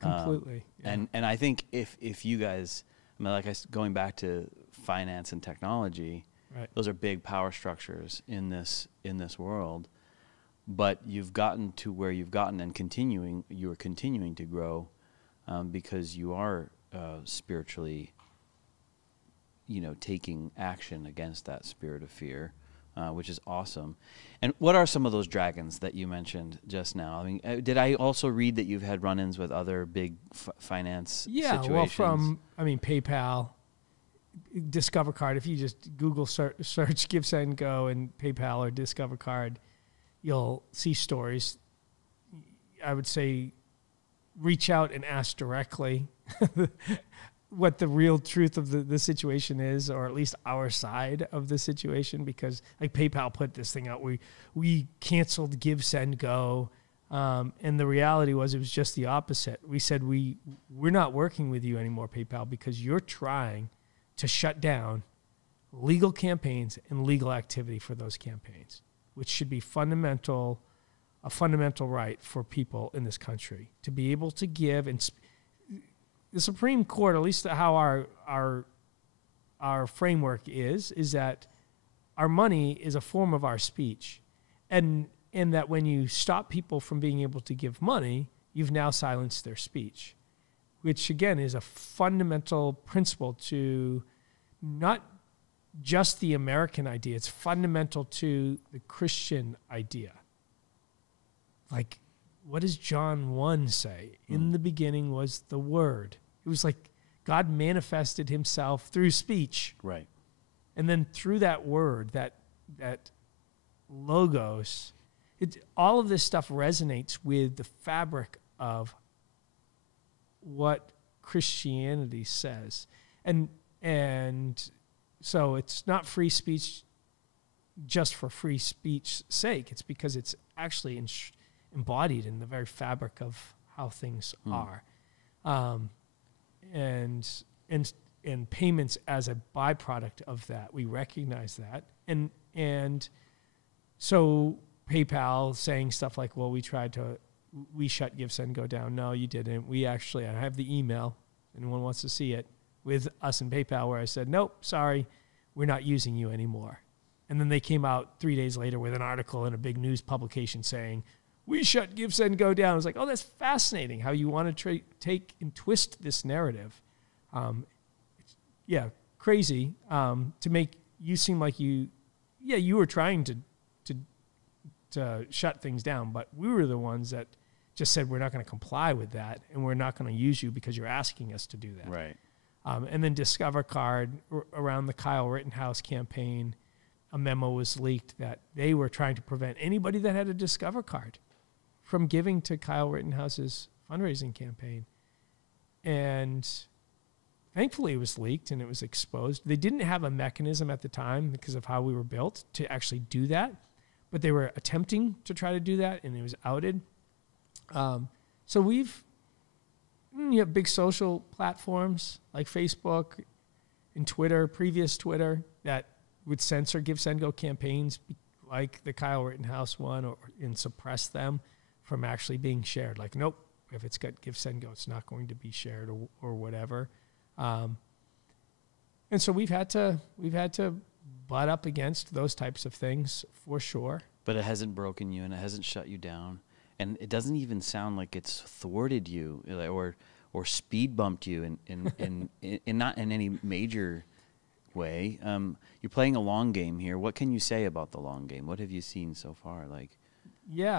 Completely. Yeah. And I think if you guys, I mean, going back to finance and technology, right, those are big power structures in this world. But you've gotten to where you've gotten, and you are continuing to grow, because you are spiritually, taking action against that spirit of fear, which is awesome. And what are some of those dragons that you mentioned just now? I mean, did I also read that you've had run-ins with other big finance situations? Well, from PayPal, Discover Card. If you just Google search GiveSendGo and PayPal or Discover Card, you'll see stories. I would say reach out and ask directly what the real truth of the situation is, or at least our side of the situation, because like PayPal put this thing out, we canceled GiveSendGo, and the reality was it was just the opposite. We said we're not working with you anymore, PayPal, because you're trying to shut down legal campaigns and legal activity for those campaigns, which should be a fundamental right for people in this country to be able to give. And the Supreme Court, at least how our framework is that our money is a form of our speech, and that when you stop people from being able to give money, you've now silenced their speech, which again is a fundamental principle to not just the American idea. It's fundamental to the Christian idea. Like, what does John 1 say? In the beginning was the Word. It was like God manifested himself through speech. Right. And then through that word, that logos, all of this stuff resonates with the fabric of what Christianity says. And So it's not free speech just for free speech's sake. It's because it's actually embodied in the very fabric of how things are. And payments as a byproduct of that. We recognize that. And so PayPal saying stuff like, well, we shut GiveSendGo down. No, you didn't. I have the email. Anyone wants to see it with us and PayPal where I said, nope, sorry, we're not using you anymore. And then they came out 3 days later with an article in a big news publication saying, we shut GiveSendGo down. I was like, oh, that's fascinating how you want to take and twist this narrative. Crazy to make you seem like you were trying to shut things down, but we were the ones that just said we're not going to comply with that, and we're not going to use you because you're asking us to do that. Right. And then Discover Card, around the Kyle Rittenhouse campaign, a memo was leaked that they were trying to prevent anybody that had a Discover Card from giving to Kyle Rittenhouse's fundraising campaign. And thankfully it was leaked and it was exposed. They didn't have a mechanism at the time because of how we were built to actually do that, but they were attempting to try to do that, and it was outed. So we've big social platforms like Facebook and Twitter, previous Twitter, that would censor GiveSendGo campaigns like the Kyle Rittenhouse one, and suppress them from actually being shared. Like, nope, if it's got GiveSendGo, it's not going to be shared or whatever. And so we've had to butt up against those types of things for sure. But it hasn't broken you and it hasn't shut you down. And it doesn't even sound like it's thwarted you or speed bumped you in not in any major way. You're playing a long game here. What can you say about the long game? What have you seen so far?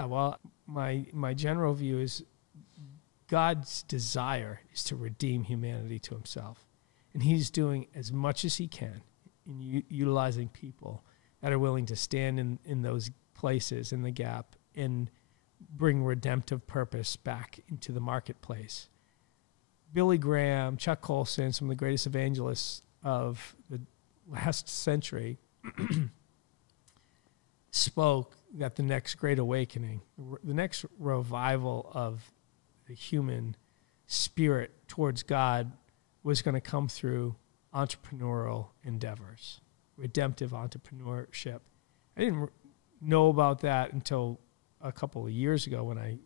Well, my general view is God's desire is to redeem humanity to himself. And he's doing as much as he can in utilizing people that are willing to stand in those places in the gap and bring redemptive purpose back into the marketplace. Billy Graham, Chuck Colson, some of the greatest evangelists of the last century spoke that the next great awakening, the next revival of the human spirit towards God was going to come through entrepreneurial endeavors, redemptive entrepreneurship. I didn't know about that until a couple of years ago when I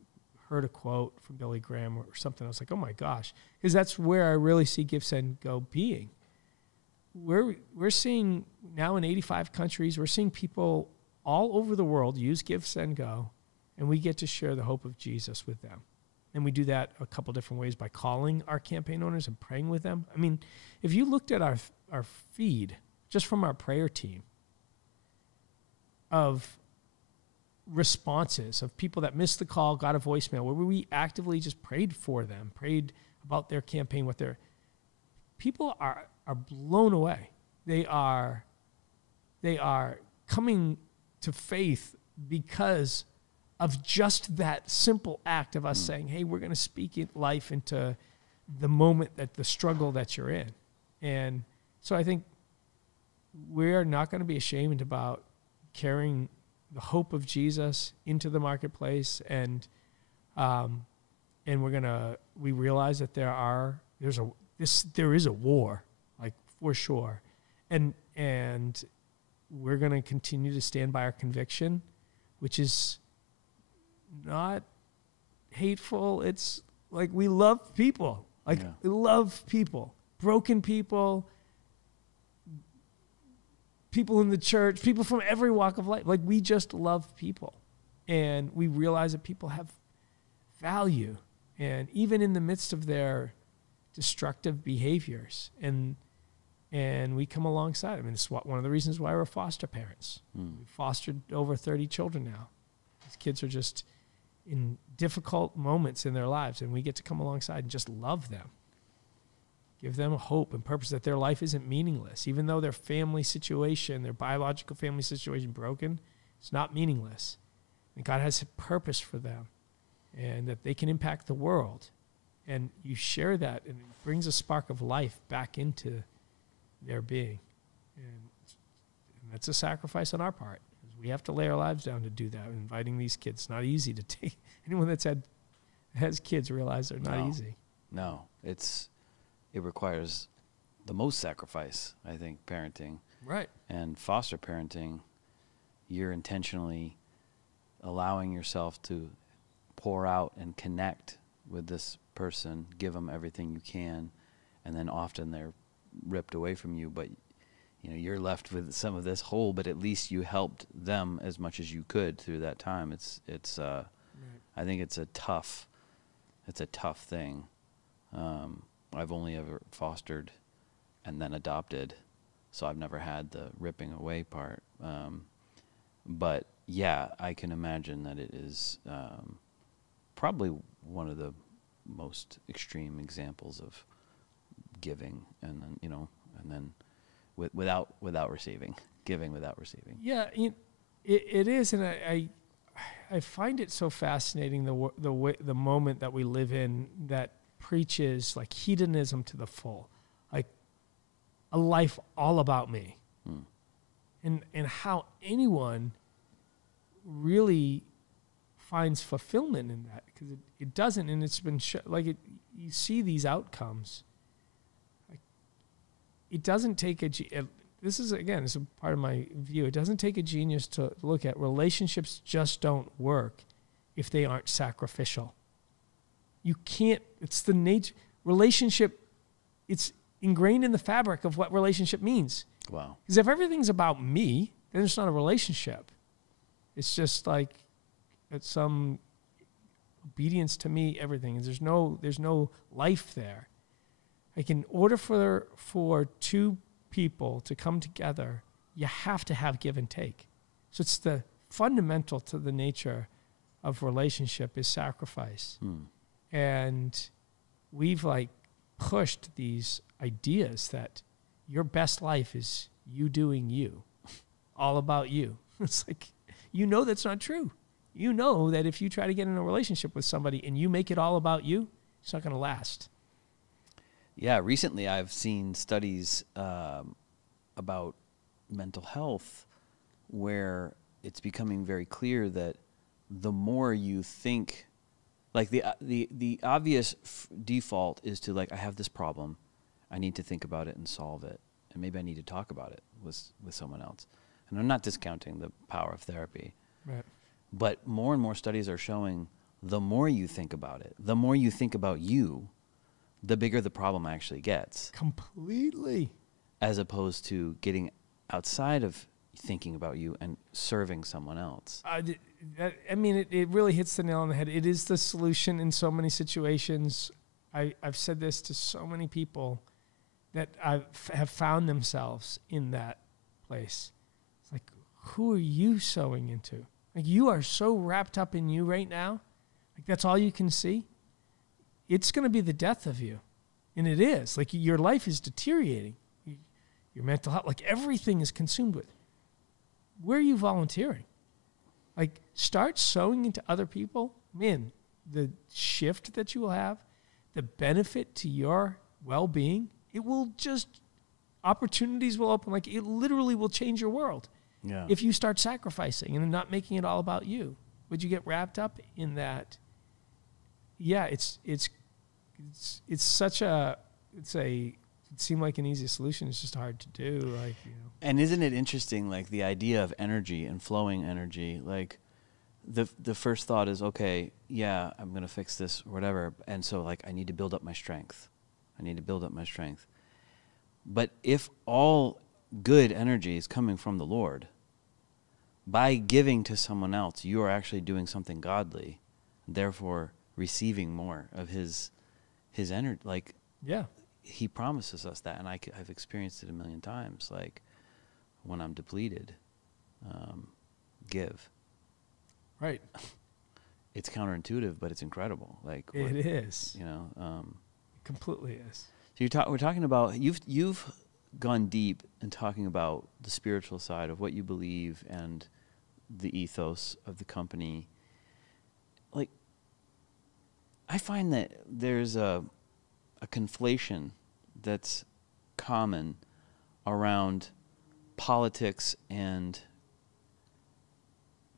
heard a quote from Billy Graham or something. I was like, oh my gosh, because that's where I really see GiveSendGo being. We're seeing now in 85 countries, we're seeing people all over the world use GiveSendGo, and we get to share the hope of Jesus with them. And we do that a couple different ways by calling our campaign owners and praying with them. I mean, if you looked at our feed just from our prayer team of responses of people that missed the call, got a voicemail, where we actively just prayed for them, prayed about their campaign, people are blown away. They are coming to faith because of just that simple act of us saying, hey, we're going to speak life into the moment, that the struggle that you're in. And so I think we're not going to be ashamed about carrying the hope of Jesus into the marketplace. And we realize that there is a war, like, for sure. And we're going to continue to stand by our conviction, which is not hateful. It's like, we love people. We love people, broken people, people in the church, people from every walk of life. Like, we just love people. And we realize that people have value, and even in the midst of their destructive behaviors. And we come alongside them. And it's one of the reasons why we're foster parents. We've fostered over 30 children now. These kids are just in difficult moments in their lives, and we get to come alongside and just love them. Give them a hope and purpose that their life isn't meaningless. Even though their family situation, their biological family situation broken, it's not meaningless. And God has a purpose for them, and that they can impact the world. And you share that, and it brings a spark of life back into their being. And that's a sacrifice on our part. We have to lay our lives down to do that. Inviting these kids, not easy to take. Anyone has kids realize they're not easy. No, it requires the most sacrifice, I think, parenting. Right. And foster parenting, you're intentionally allowing yourself to pour out and connect with this person, give them everything you can, and then often they're ripped away from you, but you're left with some of this hole, but at least you helped them as much as you could through that time. Right. I think it's a tough thing. I've only ever fostered and then adopted, so I've never had the ripping away part. But yeah, I can imagine that it is probably one of the most extreme examples of giving, and then without receiving, giving without receiving. Yeah, it is, and I find it so fascinating the moment that we live in that preaches like hedonism to the full, like a life all about me, and how anyone really finds fulfillment in that, because it doesn't, and it's been you see these outcomes. It doesn't take this is a part of my view. It doesn't take a genius to look at relationships just don't work if they aren't sacrificial. You can't, it's the nature, relationship, it's ingrained in the fabric of what relationship means. Wow. Because if everything's about me, then it's not a relationship. It's just like it's some obedience to me, everything. And there's no life there. Like in order for two people to come together, you have to have give and take. So it's the fundamental to the nature of relationship is sacrifice. And we've pushed these ideas that your best life is you doing you, all about you. It's like, that's not true. You know that if you try to get in a relationship with somebody and you make it all about you, it's not going to last. Yeah, recently I've seen studies about mental health where it's becoming very clear that the more you think, like the obvious default is to I have this problem, I need to think about it and solve it, and maybe I need to talk about it with someone else. And I'm not discounting the power of therapy. Right. But more and more studies are showing the more you think about it, the more you think about you, the bigger the problem actually gets. Completely. As opposed to getting outside of thinking about you and serving someone else. It really hits the nail on the head. It is the solution in so many situations. I've said this to so many people that have found themselves in that place. It's like, who are you sowing into? Like, you are so wrapped up in you right now. Like, that's all you can see. It's going to be the death of you. And it is. Like, your life is deteriorating. Your mental health, everything is consumed with. Where are you volunteering? Start sowing into other people. Man, the shift that you will have, the benefit to your well-being, it will opportunities will open. It literally will change your world. Yeah. If you start sacrificing and not making it all about you. Would you get wrapped up in that? Yeah, it seemed like an easy solution. It's just hard to do. And isn't it interesting, the idea of energy and flowing energy, the first thought is, okay, yeah, I'm going to fix this or whatever. And so I need to build up my strength. But if all good energy is coming from the Lord, by giving to someone else, you are actually doing something godly, therefore receiving more of his energy. Yeah. He promises us that, and I've experienced it a million times. When I'm depleted, give. Right. It's counterintuitive, but it's incredible. It is. It completely is. So we're talking about you've gone deep in talking about the spiritual side of what you believe and the ethos of the company. I find that there's a conflation that's common around politics and,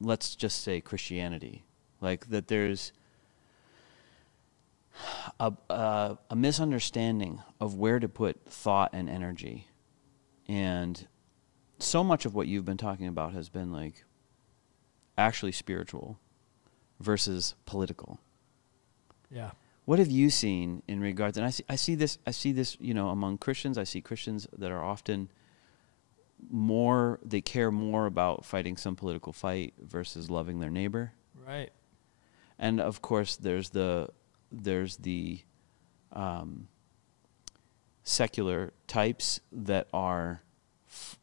let's just say, Christianity. Like that there's a misunderstanding of where to put thought and energy. And so much of what you've been talking about has been like actually spiritual versus political. Yeah. What have you seen in regards, and I see this, among Christians. I see Christians that are often they care more about fighting some political fight versus loving their neighbor. Right. And of course there's the secular types that are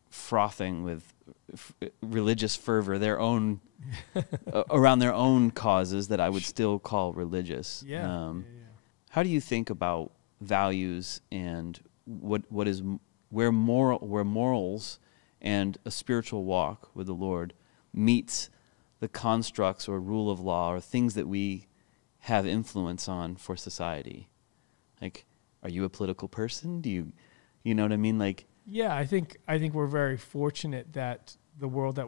frothing with religious fervor, their own around their own causes that I would still call religious. Yeah. How do you think about values and where morals and a spiritual walk with the Lord meets the constructs or rule of law or things that we have influence on for society? Like, are you a political person? Do you know what I mean? Like, yeah, I think we're very fortunate that the world that,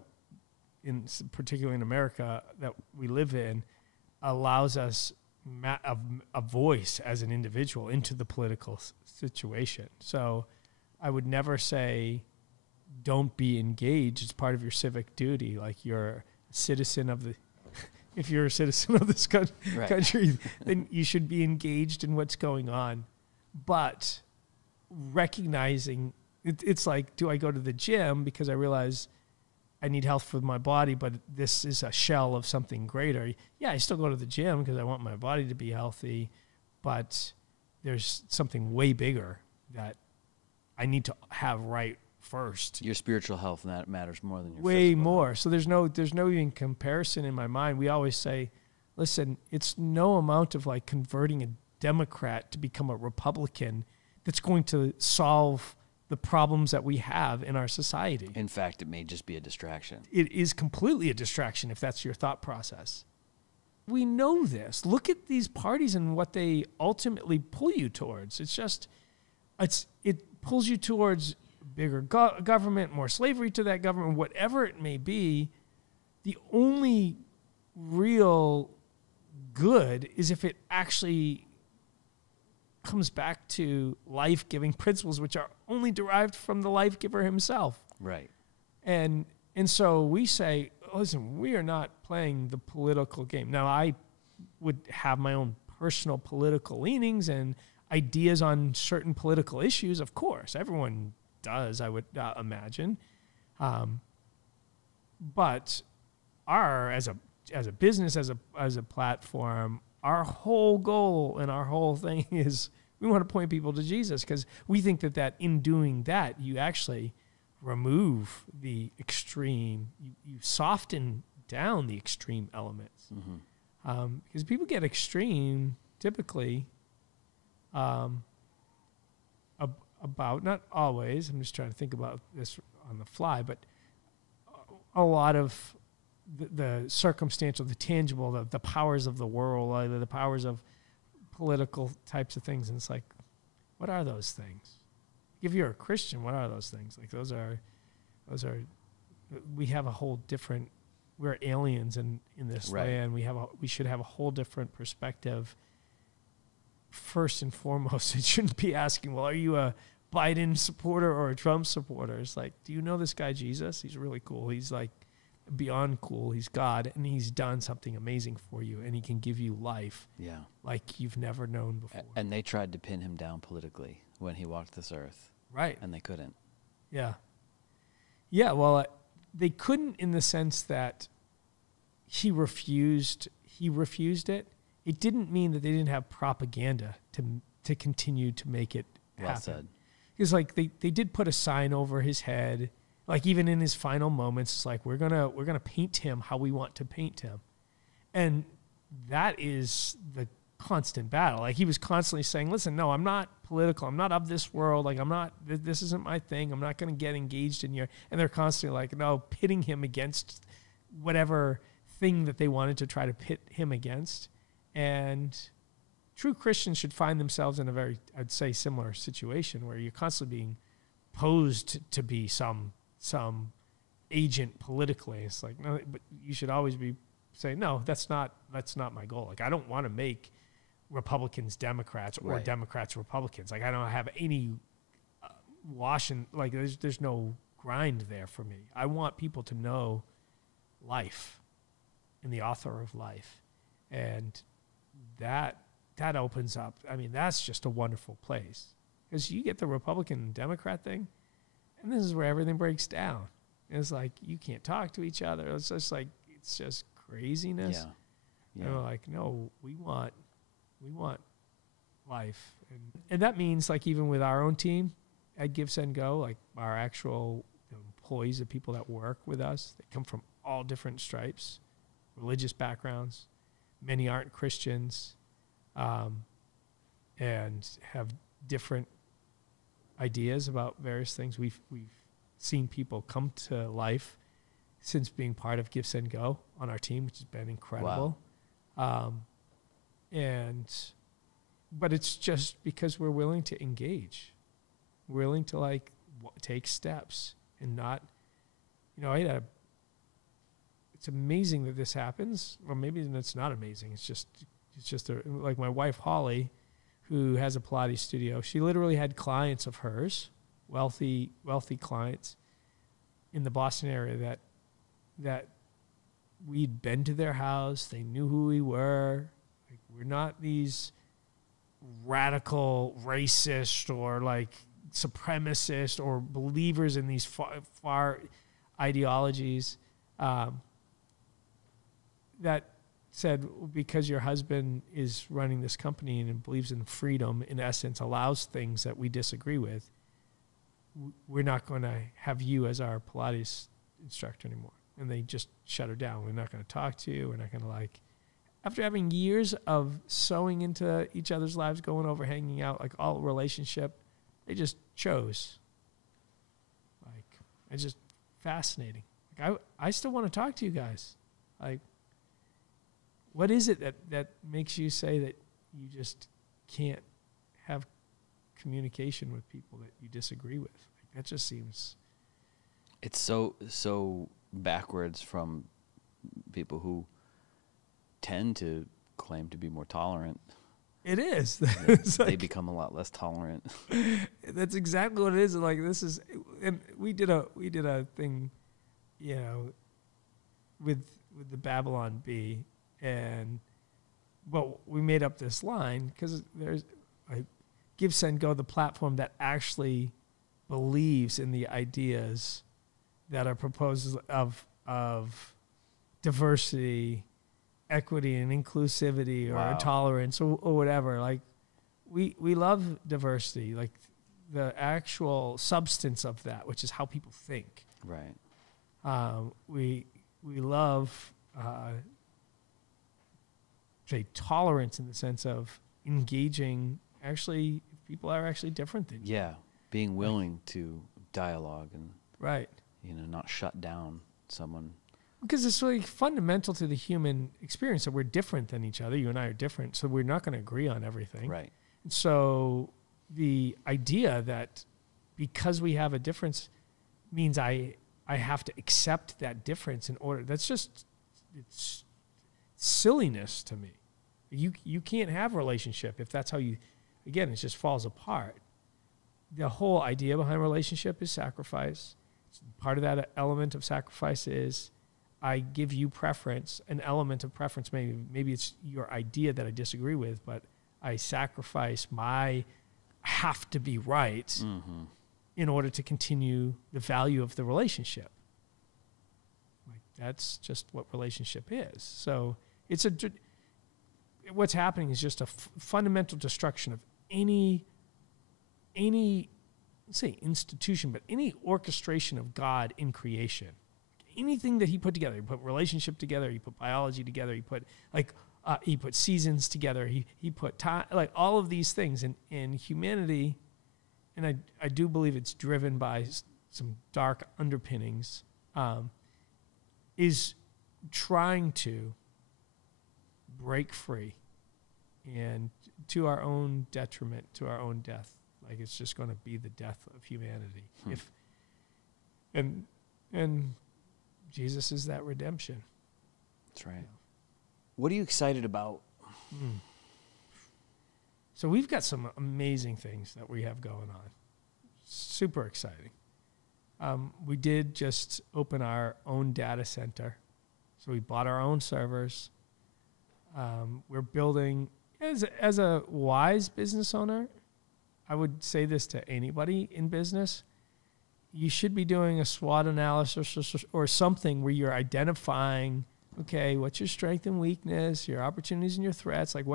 particularly in America, that we live in, allows us a voice as an individual into the political situation. So I would never say don't be engaged. It's part of your civic duty. Like, you're a citizen of the if you're a citizen of this country, then you should be engaged in what's going on. But recognizing it's like, do I go to the gym because I realize I need health for my body, but this is a shell of something greater? Yeah, I still go to the gym because I want my body to be healthy, but there's something way bigger that I need to have right first. Your spiritual health, and that matters more than your way physical more. health. So there's no even comparison in my mind. We always say, listen, it's no amount of like converting a Democrat to become a Republican that's going to solve the problems that we have in our society. In fact, it may just be a distraction. It is completely a distraction if that's your thought process. We know this. Look at these parties and what they ultimately pull you towards. It pulls you towards bigger government, more slavery to that government, whatever it may be. The only real good is if it actually comes back to life-giving principles, which are only derived from the life giver himself. Right. And so we say, listen, we are not playing the political game. Now, I would have my own personal political leanings and ideas on certain political issues. Of course, everyone does, I would imagine. But as a business, as a platform, our whole goal and our whole thing is we want to point people to Jesus, because we think that in doing that, you actually remove the extreme, you soften down the extreme elements. Mm-hmm. Because people get extreme typically about, not always, I'm just trying to think about this on the fly, but a lot of the circumstantial, the tangible, the powers of the world, the powers of political types of things. And it's like, what are those things? If you're a Christian, what are those things? Like those are, we have a whole different, we're aliens in this land. We should have a whole different perspective. First and foremost, it shouldn't be asking, well, are you a Biden supporter or a Trump supporter? It's like, do you know this guy Jesus? He's really cool. He's like beyond cool. He's God, and he's done something amazing for you, and he can give you life like you've never known before. And they tried to pin him down politically when he walked this earth. Right. And they couldn't. Yeah. Yeah, well, they couldn't in the sense that he refused it. It didn't mean that they didn't have propaganda to continue to make it happen. Well said. Because like they did put a sign over his head. Like even in his final moments, it's like we're gonna paint him how we want to paint him, and that is the constant battle. Like he was constantly saying, "Listen, no, I'm not political. I'm not of this world. Like I'm not. This isn't my thing. I'm not going to get engaged in your." And they're constantly like, no, pitting him against whatever thing that they wanted to try to pit him against. And true Christians should find themselves in a very, I'd say, similar situation where you're constantly being posed to be some some agent politically. It's like, no, but you should always be saying, no, that's not my goal. Like, I don't want to make Republicans Democrats or Right. Democrats Republicans. Like, I don't have any washing, like there's no grind there for me. I want people to know life and the author of life. And that opens up, I mean, that's just a wonderful place. Because you get the Republican and Democrat thing, and this is where everything breaks down. And it's like, you can't talk to each other. It's just like, it's just craziness. Yeah. And we're like, no, we want life. And that means, like, even with our own team at GiveSendGo, like our actual employees, the people that work with us, they come from all different stripes, religious backgrounds. Many aren't Christians, and have different ideas about various things. We've seen people come to life since being part of GiveSendGo on our team, which has been incredible. Wow. But it's just because we're willing to engage, willing to like take steps and not, it's amazing that this happens, or maybe it's not amazing. It's just like my wife, Holly, who has a Pilates studio. She literally had clients of hers, wealthy clients in the Boston area that we'd been to their house. They knew who we were. Like, we're not these radical racist or like supremacist or believers in these far ideologies, that said, because your husband is running this company and believes in freedom, in essence, allows things that we disagree with, we're not going to have you as our Pilates instructor anymore. And they just shut her down. We're not going to talk to you. We're not going to like, after having years of sewing into each other's lives, going over, hanging out, like all relationship, they just chose. Like, it's just fascinating. Like, I still want to talk to you guys. Like, what is it that makes you say that you just can't have communication with people that you disagree with? Like, that just seems... It's so backwards from people who tend to claim to be more tolerant. It is. They become a lot less tolerant. That's exactly what it is. Like, this is, and we did a thing, with the Babylon Bee, and we made up this line because there's like GiveSendGo, the platform that actually believes in the ideas that are proposed of diversity, equity, and inclusivity, or Wow. tolerance, or whatever. Like, we love diversity, like the actual substance of that, which is how people think. Right. We love say tolerance in the sense of engaging. Actually, if people are actually different than you. Yeah. Being willing to dialogue and, Right. not shut down someone. Because it's really fundamental to the human experience that we're different than each other. You and I are different, so we're not going to agree on everything. Right. And so the idea that because we have a difference means I have to accept that difference in order, that's just, it's silliness to me. You can't have a relationship if that's how you, again, it just falls apart. The whole idea behind relationship is sacrifice. Part of that element of sacrifice is I give you preference, an element of preference. Maybe it's your idea that I disagree with, but I sacrifice my have to be right Mm-hmm. in order to continue the value of the relationship. Like, that's just what relationship is. So it's what's happening is just a fundamental destruction of any let's say institution, but any orchestration of God in creation. Anything that he put together, he put relationship together, he put biology together, he put seasons together, he put time, like all of these things in humanity. And I do believe it's driven by some dark underpinnings, is trying to break free, and to our own detriment, to our own death. Like, it's just going to be the death of humanity. And And Jesus is that redemption. That's right. What are you excited about? So we've got some amazing things that we have going on. Super exciting. We did just open our own data center. So we bought our own servers. We're building, as a wise business owner, I would say this to anybody in business, you should be doing a SWOT analysis or something where you're identifying, okay, what's your strength and weakness, your opportunities and your threats, like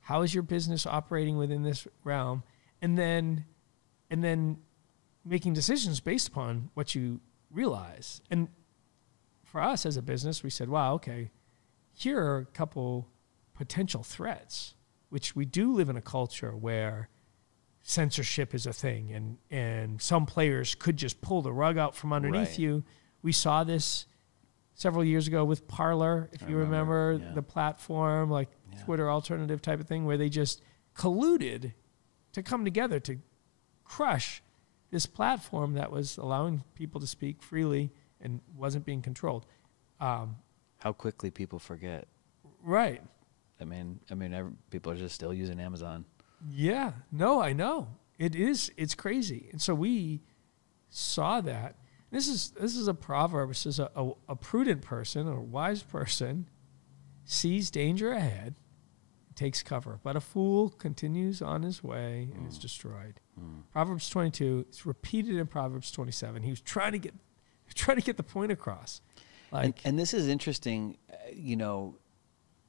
how is your business operating within this realm, and then making decisions based upon what you realize. And for us as a business, we said, wow, okay, here are a couple potential threats, which we do live in a culture where censorship is a thing, and some players could just pull the rug out from underneath you. We saw this several years ago with Parler, if you remember the platform, like Twitter alternative type of thing, where they just colluded to come together to crush this platform that was allowing people to speak freely and wasn't being controlled. How quickly people forget. Right. I mean, people are just still using Amazon. Yeah, no, I know. It's crazy. And so we saw that. This is a proverb. It says a prudent person or a wise person sees danger ahead, takes cover, but a fool continues on his way and is destroyed. Proverbs 22, it's repeated in Proverbs 27. He was trying to get the point across. And this is interesting,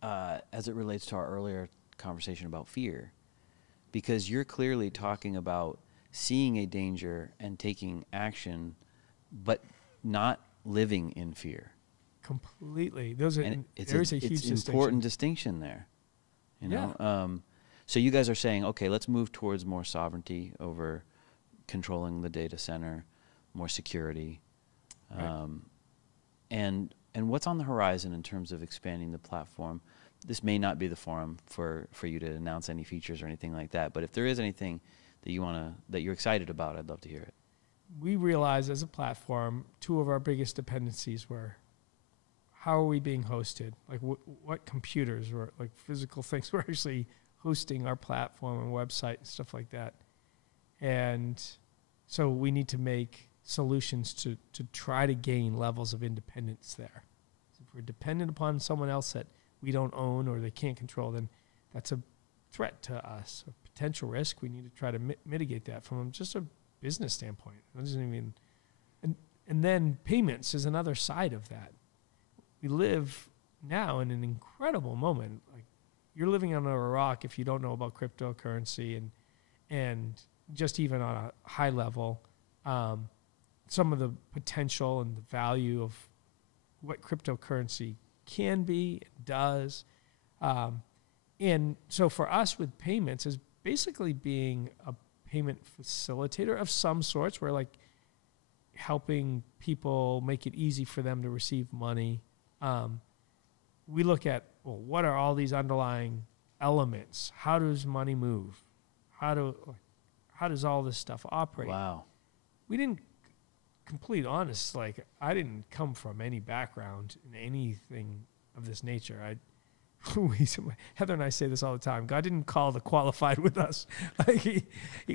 as it relates to our earlier conversation about fear. Because you're clearly talking about seeing a danger and taking action, but not living in fear. Completely. There's a huge distinction. It's an important distinction there. So you guys are saying, okay, let's move towards more sovereignty over controlling the data center, more security. Right. And what's on the horizon in terms of expanding the platform? This may not be the forum for you to announce any features or anything like that, but if there is anything that you're excited about, I'd love to hear it. We realized as a platform, two of our biggest dependencies were, how are we being hosted? Like what computers or like physical things were actually hosting our platform and website and stuff like that. And so we need to make solutions to try to gain levels of independence there. So if we're dependent upon someone else that we don't own or they can't control, then that's a threat to us, a potential risk. We need to try to mitigate that from just a business standpoint. It doesn't even, and then payments is another side of that. We live now in an incredible moment. Like you're living under a rock if you don't know about cryptocurrency and just even on a high level, some of the potential and the value of what cryptocurrency can be, does. And so for us with payments is basically being a payment facilitator of some sorts. We're like helping people make it easy for them to receive money. We look at, well, what are all these underlying elements? How does money move? How does all this stuff operate? Wow. We didn't, complete honest, like I didn't come from any background in anything of this nature. Heather and I say this all the time. God didn't call the qualified with us. Like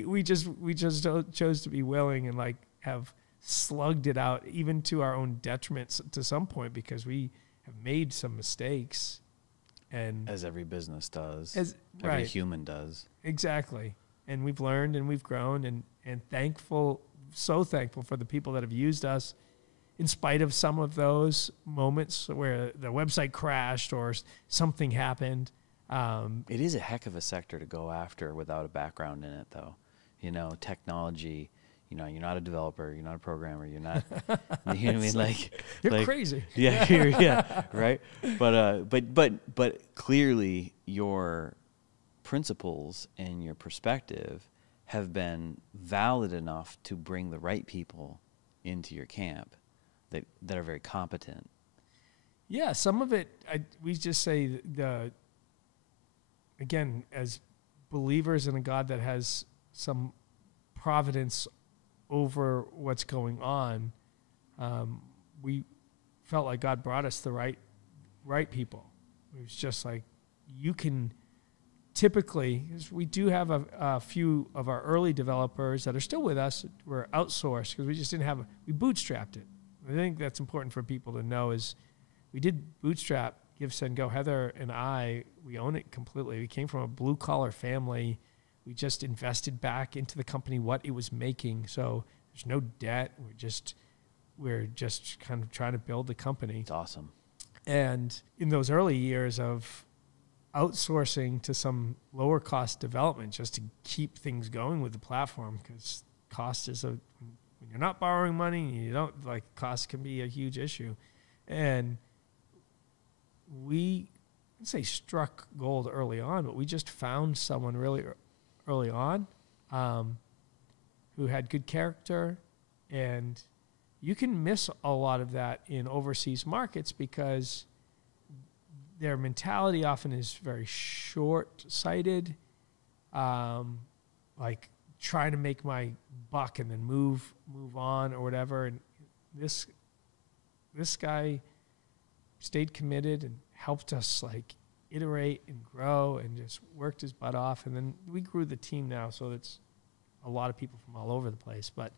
we just chose to be willing and like have slugged it out, even to our own detriments to some point, because we have made some mistakes. And as every business does, every human does. Exactly. And we've learned and we've grown and so thankful for the people that have used us in spite of some of those moments where the website crashed or something happened. It is a heck of a sector to go after without a background in it, though. Technology, you're not a developer, you're not a programmer, you're not, you know what I mean? Like, you're crazy. Yeah, right. But clearly your principles and your perspective have been valid enough to bring the right people into your camp that are very competent. Yeah, some of it, we just say again, as believers in a God that has some providence over what's going on, we felt like God brought us the right people. It was just like, you can typically, we do have a few of our early developers that are still with us. We're outsourced because we just didn't have, we bootstrapped it. I think that's important for people to know is we did bootstrap GiveSendGo. Heather and I, we own it completely. We came from a blue collar family. We just invested back into the company what it was making. So there's no debt. We're just kind of trying to build the company. It's awesome. And in those early years of outsourcing to some lower cost development just to keep things going with the platform, because cost is when you're not borrowing money, you don't, like, cost can be a huge issue. And we, I'd say, struck gold early on, but we just found someone really early on who had good character. And you can miss a lot of that in overseas markets because their mentality often is very short-sighted, like trying to make my buck and then move on or whatever. And this guy stayed committed and helped us like iterate and grow and just worked his butt off. And then we grew the team now, so it's a lot of people from all over the place. But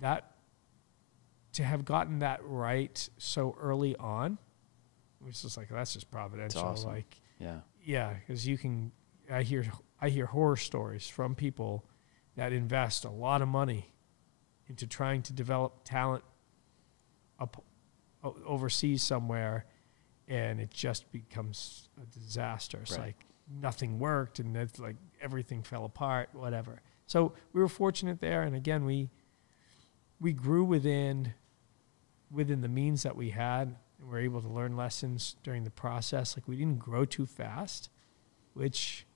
that, to have gotten that right so early on, it was just like, that's just providential. It's awesome. Like, yeah, because I hear horror stories from people that invest a lot of money into trying to develop talent up overseas somewhere, and it just becomes a disaster. It's like nothing worked, and it's like everything fell apart, whatever. So we were fortunate there, and again, we grew within the means that we had, and we're able to learn lessons during the process. Like, we didn't grow too fast, which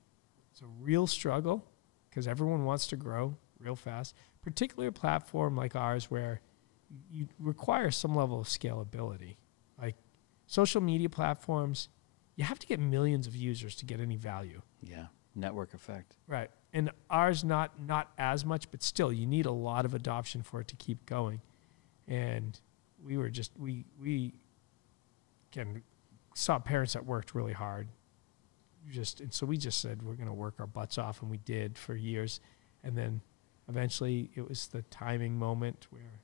is a real struggle because everyone wants to grow real fast, particularly a platform like ours where you require some level of scalability. Like social media platforms, you have to get millions of users to get any value. Yeah, network effect. Right. And ours not as much, but still you need a lot of adoption for it to keep going. And we were just, we saw parents that worked really hard. And so we just said, we're going to work our butts off, and we did for years. And then eventually it was the timing moment where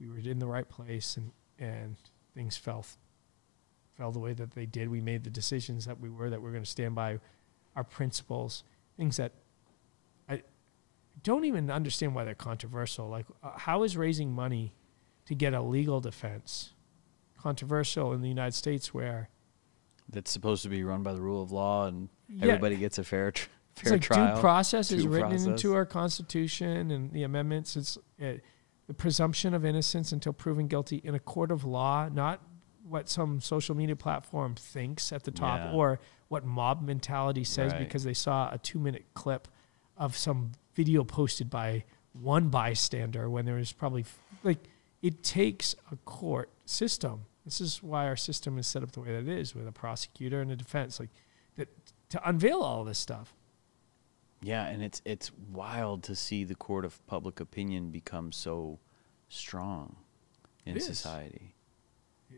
we were in the right place, and things fell the way that they did. We made the decisions that we're going to stand by our principles, things that I don't even understand why they're controversial. Like, how is raising money to get a legal defense controversial in the United States, where that's supposed to be run by the rule of law and everybody gets a fair like trial? Due process is written into our Constitution and the amendments. It's the presumption of innocence until proven guilty in a court of law, not what some social media platform thinks at the top or what mob mentality says because they saw a 2-minute clip of some video posted by one bystander when there was probably it takes a court system. This is why our system is set up the way that it is, with a prosecutor and a defense, like that, to unveil all this stuff. Yeah, and it's wild to see the court of public opinion become so strong in society.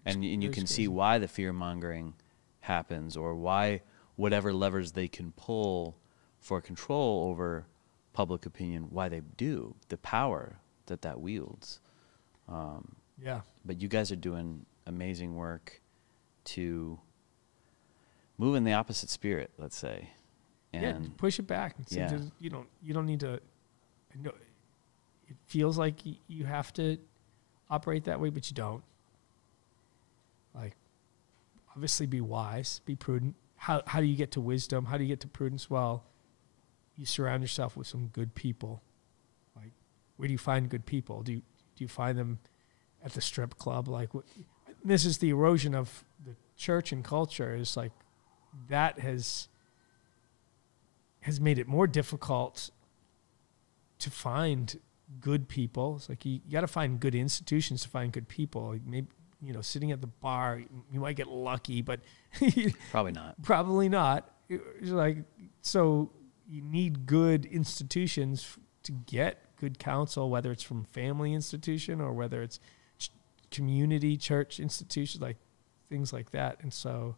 And you can see why the fear-mongering happens, or why whatever levers they can pull for control over public opinion, why they do, the power that wields. But you guys are doing amazing work to move in the opposite spirit, let's say. And push it back. You don't need to. I know it feels like you have to operate that way, but you don't. Like, obviously, be wise, be prudent. How do you get to wisdom? How do you get to prudence? Well, you surround yourself with some good people. Like, where do you find good people? Do you find them at the strip club? Like, this is the erosion of the church and culture. Is like that has made it more difficult to find good people. It's like you got to find good institutions to find good people. Like, maybe, sitting at the bar, you might get lucky, but probably not. Probably not. It's like, so you need good institutions to get good counsel, whether it's from family institution or whether it's community church institutions, like things like that. And so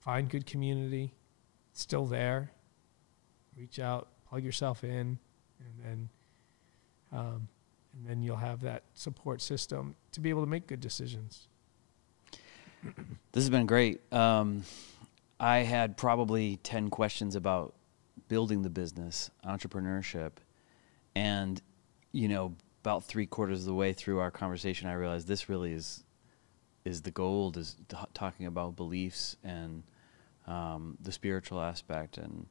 find good community, it's still there, reach out, plug yourself in, and then you'll have that support system to be able to make good decisions. This has been great. I had probably 10 questions about building the business, entrepreneurship, and, you know, about 3/4 of the way through our conversation, I realized this really is the gold, is talking about beliefs and the spiritual aspect and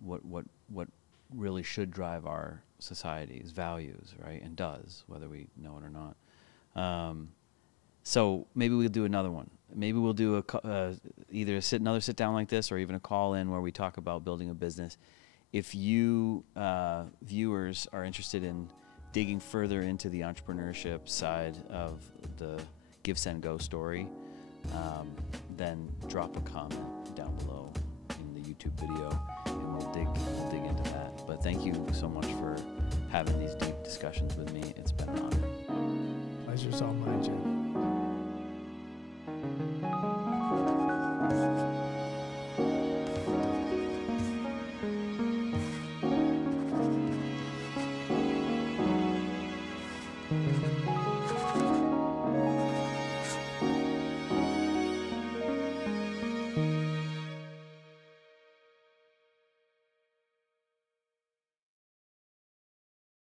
what really should drive our society's values, right? And does, whether we know it or not. So maybe we'll do another one. Maybe we'll do either another sit down like this, or even a call in where we talk about building a business. If you viewers are interested in digging further into the entrepreneurship side of the GiveSendGo story, then drop a comment down below in the YouTube video, and we'll dig into that. But thank you so much for having these deep discussions with me. It's been an honor. Pleasure's all mine, Jed.